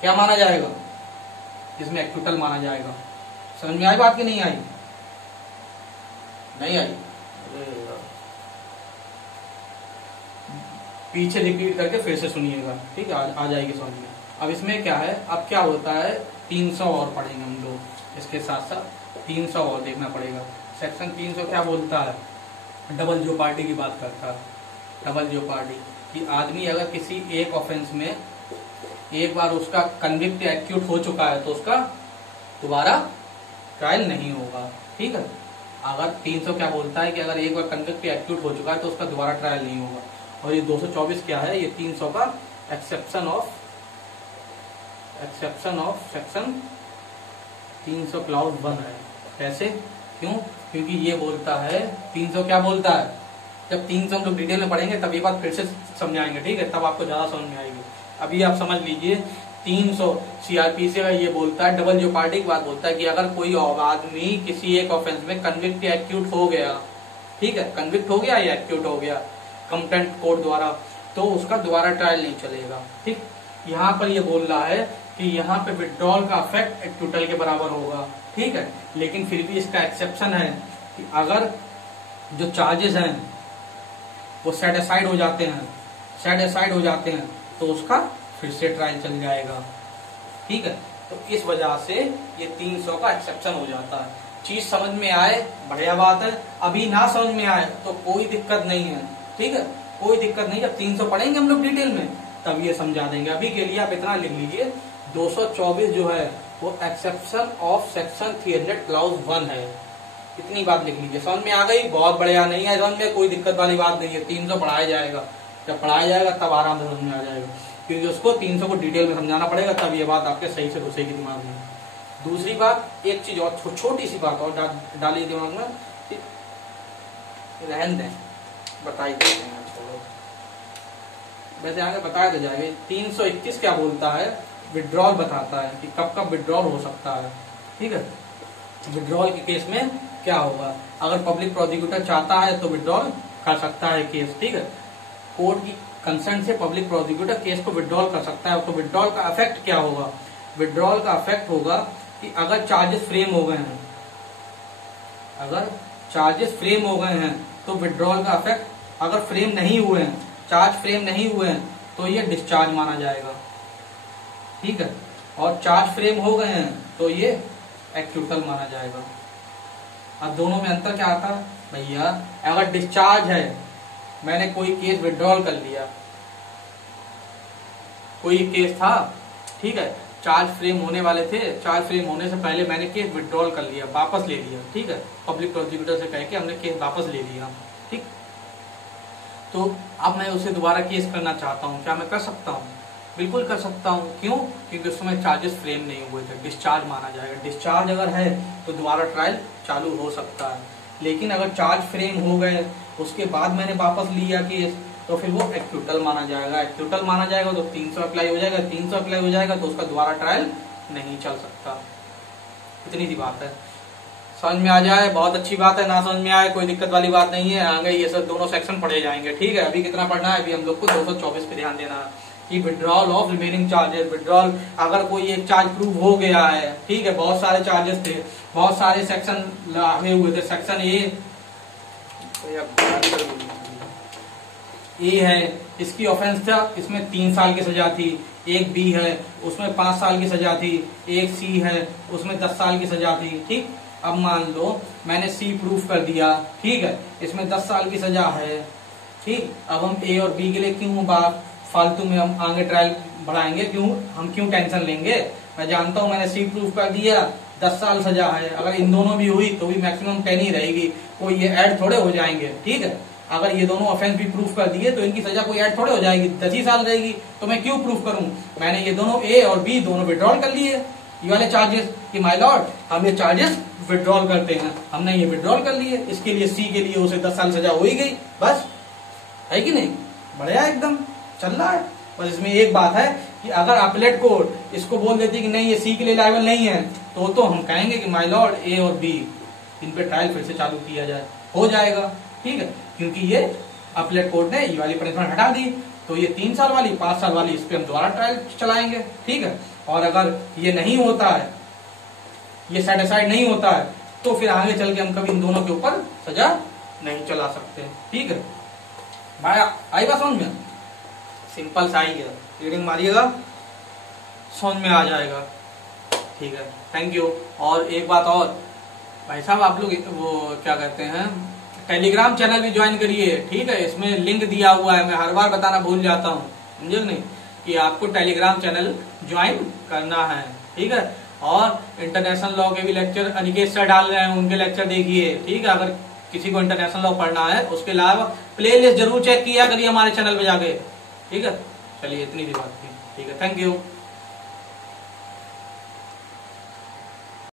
क्या माना जाएगा, इसमें एक्यूटल माना जाएगा। समझ में आई बात की नहीं आई? नहीं आई? पीछे रिपीट करके फिर से सुनिएगा, ठीक है, आ जाएगी समझ में। अब इसमें क्या है, अब क्या होता है, 300 और पढ़ेंगे हम लोग, इसके साथ साथ 300 और देखना पड़ेगा। सेक्शन 300 क्या बोलता है, डबल जेओपार्डी की बात करता है। डबल जेओपार्डी कि आदमी अगर किसी एक ऑफेंस में एक बार उसका कन्विक्ट एक्यूट हो चुका है तो उसका दोबारा ट्रायल नहीं होगा, ठीक है। अगर 300 क्या बोलता है कि अगर एक बार कन्विक्ट एक्यूट हो चुका है तो उसका दोबारा ट्रायल नहीं होगा। और ये 224 क्या है, ये 300 का एक्सेप्शन ऑफ सेक्शन 300 क्लाउज 1 है। कैसे क्यों? क्योंकि ये बोलता है 300 क्या बोलता है, जब 300 हम लोग डिटेल में पढ़ेंगे तब ये बात फिर से समझाएंगे, ठीक है, तब आपको ज्यादा समझ में आएगी। अभी आप समझ लीजिए 300 सीआरपीसी का ये बोलता है, डबल जेओपार्डी की बात बोलता है कि अगर कोई आदमी किसी एक ऑफेंस में कन्विक्ट या एक्यूट हो गया, ठीक है, कन्विक्ट हो गया या एक्यूट हो गया कंप्लेंट कोर्ट द्वारा, तो उसका दोबारा ट्रायल नहीं चलेगा, ठीक। यहाँ पर ये बोल रहा है कि यहाँ पे विड्रॉल का इफेक्ट एक्यूटल के बराबर होगा, ठीक है, लेकिन फिर भी इसका एक्सेप्शन है कि अगर जो चार्जेस हैं वो सेट असाइड हो जाते हैं, तो उसका फिर से ट्रायल चल जाएगा, ठीक है। तो इस वजह से ये 300 का एक्सेप्शन हो जाता है। चीज समझ में आए बढ़िया बात है, अभी ना समझ में आए तो कोई दिक्कत नहीं है, ठीक है, कोई दिक्कत नहीं। जब 300 पढ़ेंगे हम लोग डिटेल में तब ये समझा देंगे। अभी के लिए आप इतना लिख लीजिए 224 जो है वो एक्सेप्शन ऑफ सेक्शन 300 क्लाउज 1 है, इतनी बात लिख लीजिए। समझ में आ गई? बहुत बढ़िया। नहीं है समझ में, कोई दिक्कत वाली बात नहीं है, 300 पढ़ाया जाएगा, जब पढ़ाया जाएगा तब आराम से समझ में आ जाएगा, क्योंकि उसको 300 को डिटेल में समझाना पड़ेगा, तब ये बात आपके सही से घुसेगी दिमाग में। दूसरी बात, एक चीज और छोटी सी बात और डालिए दिमाग में, रहन दें, बता ही देते हैं, छोड़ो, वैसे आगे बताया तो जाएगा। 321 क्या बोलता है, विड्रॉल बताता है कि कब कब विड्रॉल हो सकता है, ठीक है। विड्रॉल के केस में क्या होगा, अगर पब्लिक प्रोसिक्यूटर चाहता है तो विड्रॉल कर सकता है केस, ठीक है, कोर्ट की कंसेंट से पब्लिक प्रोसिक्यूटर केस को विड्रॉल कर सकता है। तो विड्रॉल का इफेक्ट क्या होगा, विड्रॉल का इफेक्ट होगा कि अगर चार्जेस फ्रेम हो गए हैं, अगर चार्जेस फ्रेम हो गए हैं तो विड्रॉल का इफेक्ट, अगर फ्रेम नहीं हुए हैं, चार्ज फ्रेम नहीं हुए हैं तो ये डिस्चार्ज माना जाएगा, ठीक है, और चार्ज फ्रेम हो गए हैं तो ये एक्यूटल माना जाएगा। अब दोनों में अंतर क्या आता है भैया, अगर डिस्चार्ज है, मैंने कोई केस विड्रॉल कर लिया, कोई केस था, ठीक है, चार्ज फ्रेम होने वाले थे, चार्ज फ्रेम होने से पहले मैंने केस विड्रॉल कर लिया, वापस ले लिया, ठीक है, पब्लिक प्रोसिक्यूटर से कह के हमने केस वापस ले लिया, ठीक। तो अब मैं उसे दोबारा केस करना चाहता हूँ, क्या मैं कर सकता हूँ? बिल्कुल कर सकता हूँ। क्यों? क्योंकि उस समय चार्जेस फ्रेम नहीं हुए थे, डिस्चार्ज माना जाएगा। डिस्चार्ज अगर है तो दोबारा ट्रायल चालू हो सकता है, लेकिन अगर चार्ज फ्रेम हो गए उसके बाद मैंने वापस लिया केस तो फिर वो एक्यूटल माना जाएगा। एक्यूटल माना जाएगा तो 300 अप्लाई हो जाएगा, 300 अप्लाई हो जाएगा तो उसका दोबारा ट्रायल नहीं चल सकता। इतनी सी बात है, समझ में आ जाए बहुत अच्छी बात है, ना समझ में आए कोई दिक्कत वाली बात नहीं है। आगे ये सब दोनों सेक्शन पढ़े जाएंगे, ठीक है। अभी कितना पढ़ना है, अभी हम लोग को 224 पे ध्यान देना है कि withdrawal of remaining charges. Withdrawal, अगर कोई एक चार्ज प्रूव हो गया है, ठीक है, बहुत सारे चार्जेस थे, बहुत सारे सेक्शन लगे हुए थे। सेक्शन ए है, इसकी ऑफेंस था, इसमें 3 साल की सजा थी। एक बी है, उसमें 5 साल की सजा थी। एक सी है, उसमें 10 साल की सजा थी, ठीक। अब मान लो मैंने सी प्रूफ कर दिया, ठीक है, इसमें 10 साल की सजा है, ठीक। अब हम ए और बी के लिए क्यों फालतू में हम आगे ट्रायल बढ़ाएंगे, हम क्यों टेंशन लेंगे। मैं जानता हूं मैंने सी प्रूफ कर दिया, 10 साल सजा है, अगर इन दोनों भी हुई तो भी मैक्सिमम 10 ही रहेगी, कोई ये ऐड थोड़े हो जाएंगे, ठीक है। अगर ये दोनों ऑफेंस भी प्रूफ कर दिए तो इनकी सजा कोई ऐड थोड़े हो जाएगी, 10 ही साल रहेगी, तो मैं क्यों प्रूफ करूं। मैंने ये दोनों ए और बी दोनों विड्रॉल कर लिए, ये वाले चार्जेस कि माय लॉर्ड हम ये चार्जेस विड्रॉल करते हैं, हमने ये विड्रॉल कर लिए। इसके लिए सी के लिए उसे 10 साल सजा हो ही गई, बस, है कि नहीं। बढ़िया एकदम चल रहा है। बस इसमें एक बात है कि अगर अपीलेट कोर्ट इसको बोल देती कि नहीं ये सी के लिए लायबल नहीं है, तो हम कहेंगे कि माय लॉर्ड ए और बी इन पे ट्रायल फिर से चालू किया जाए, हो जाएगा, ठीक है। क्योंकि ये अपीलेट कोर्ट ने ये वाली पनिशमेंट हटा दी, तो ये 3 साल वाली 5 साल वाली इस पे हम दोबारा ट्रायल चलाएंगे, ठीक है। और अगर ये नहीं होता है, ये सेटिस्फाइड नहीं होता है, तो फिर आगे चल के हम कभी इन दोनों के ऊपर सजा नहीं चला सकते, ठीक है। भाई आई बात समझ में, सिंपल सा ही है, रीडिंग मारिएगा समझ में आ जाएगा, ठीक है। Thank you. और एक बात और भाई साहब, आप लोग वो क्या कहते हैं, टेलीग्राम चैनल भी ज्वाइन करिए, ठीक है। इसमें लिंक दिया हुआ है, मैं हर बार बताना भूल जाता हूँ, समझे नहीं, कि आपको टेलीग्राम चैनल ज्वाइन करना है, ठीक है। और इंटरनेशनल लॉ के भी लेक्चर अनिकेत सर डाल रहे हैं, उनके लेक्चर देखिए, ठीक है। अगर किसी को इंटरनेशनल लॉ पढ़ना है, उसके अलावा प्लेलिस्ट जरूर चेक किया करिए हमारे चैनल पे जाके, ठीक है। चलिए इतनी सी बात थी, ठीक है। Thank you.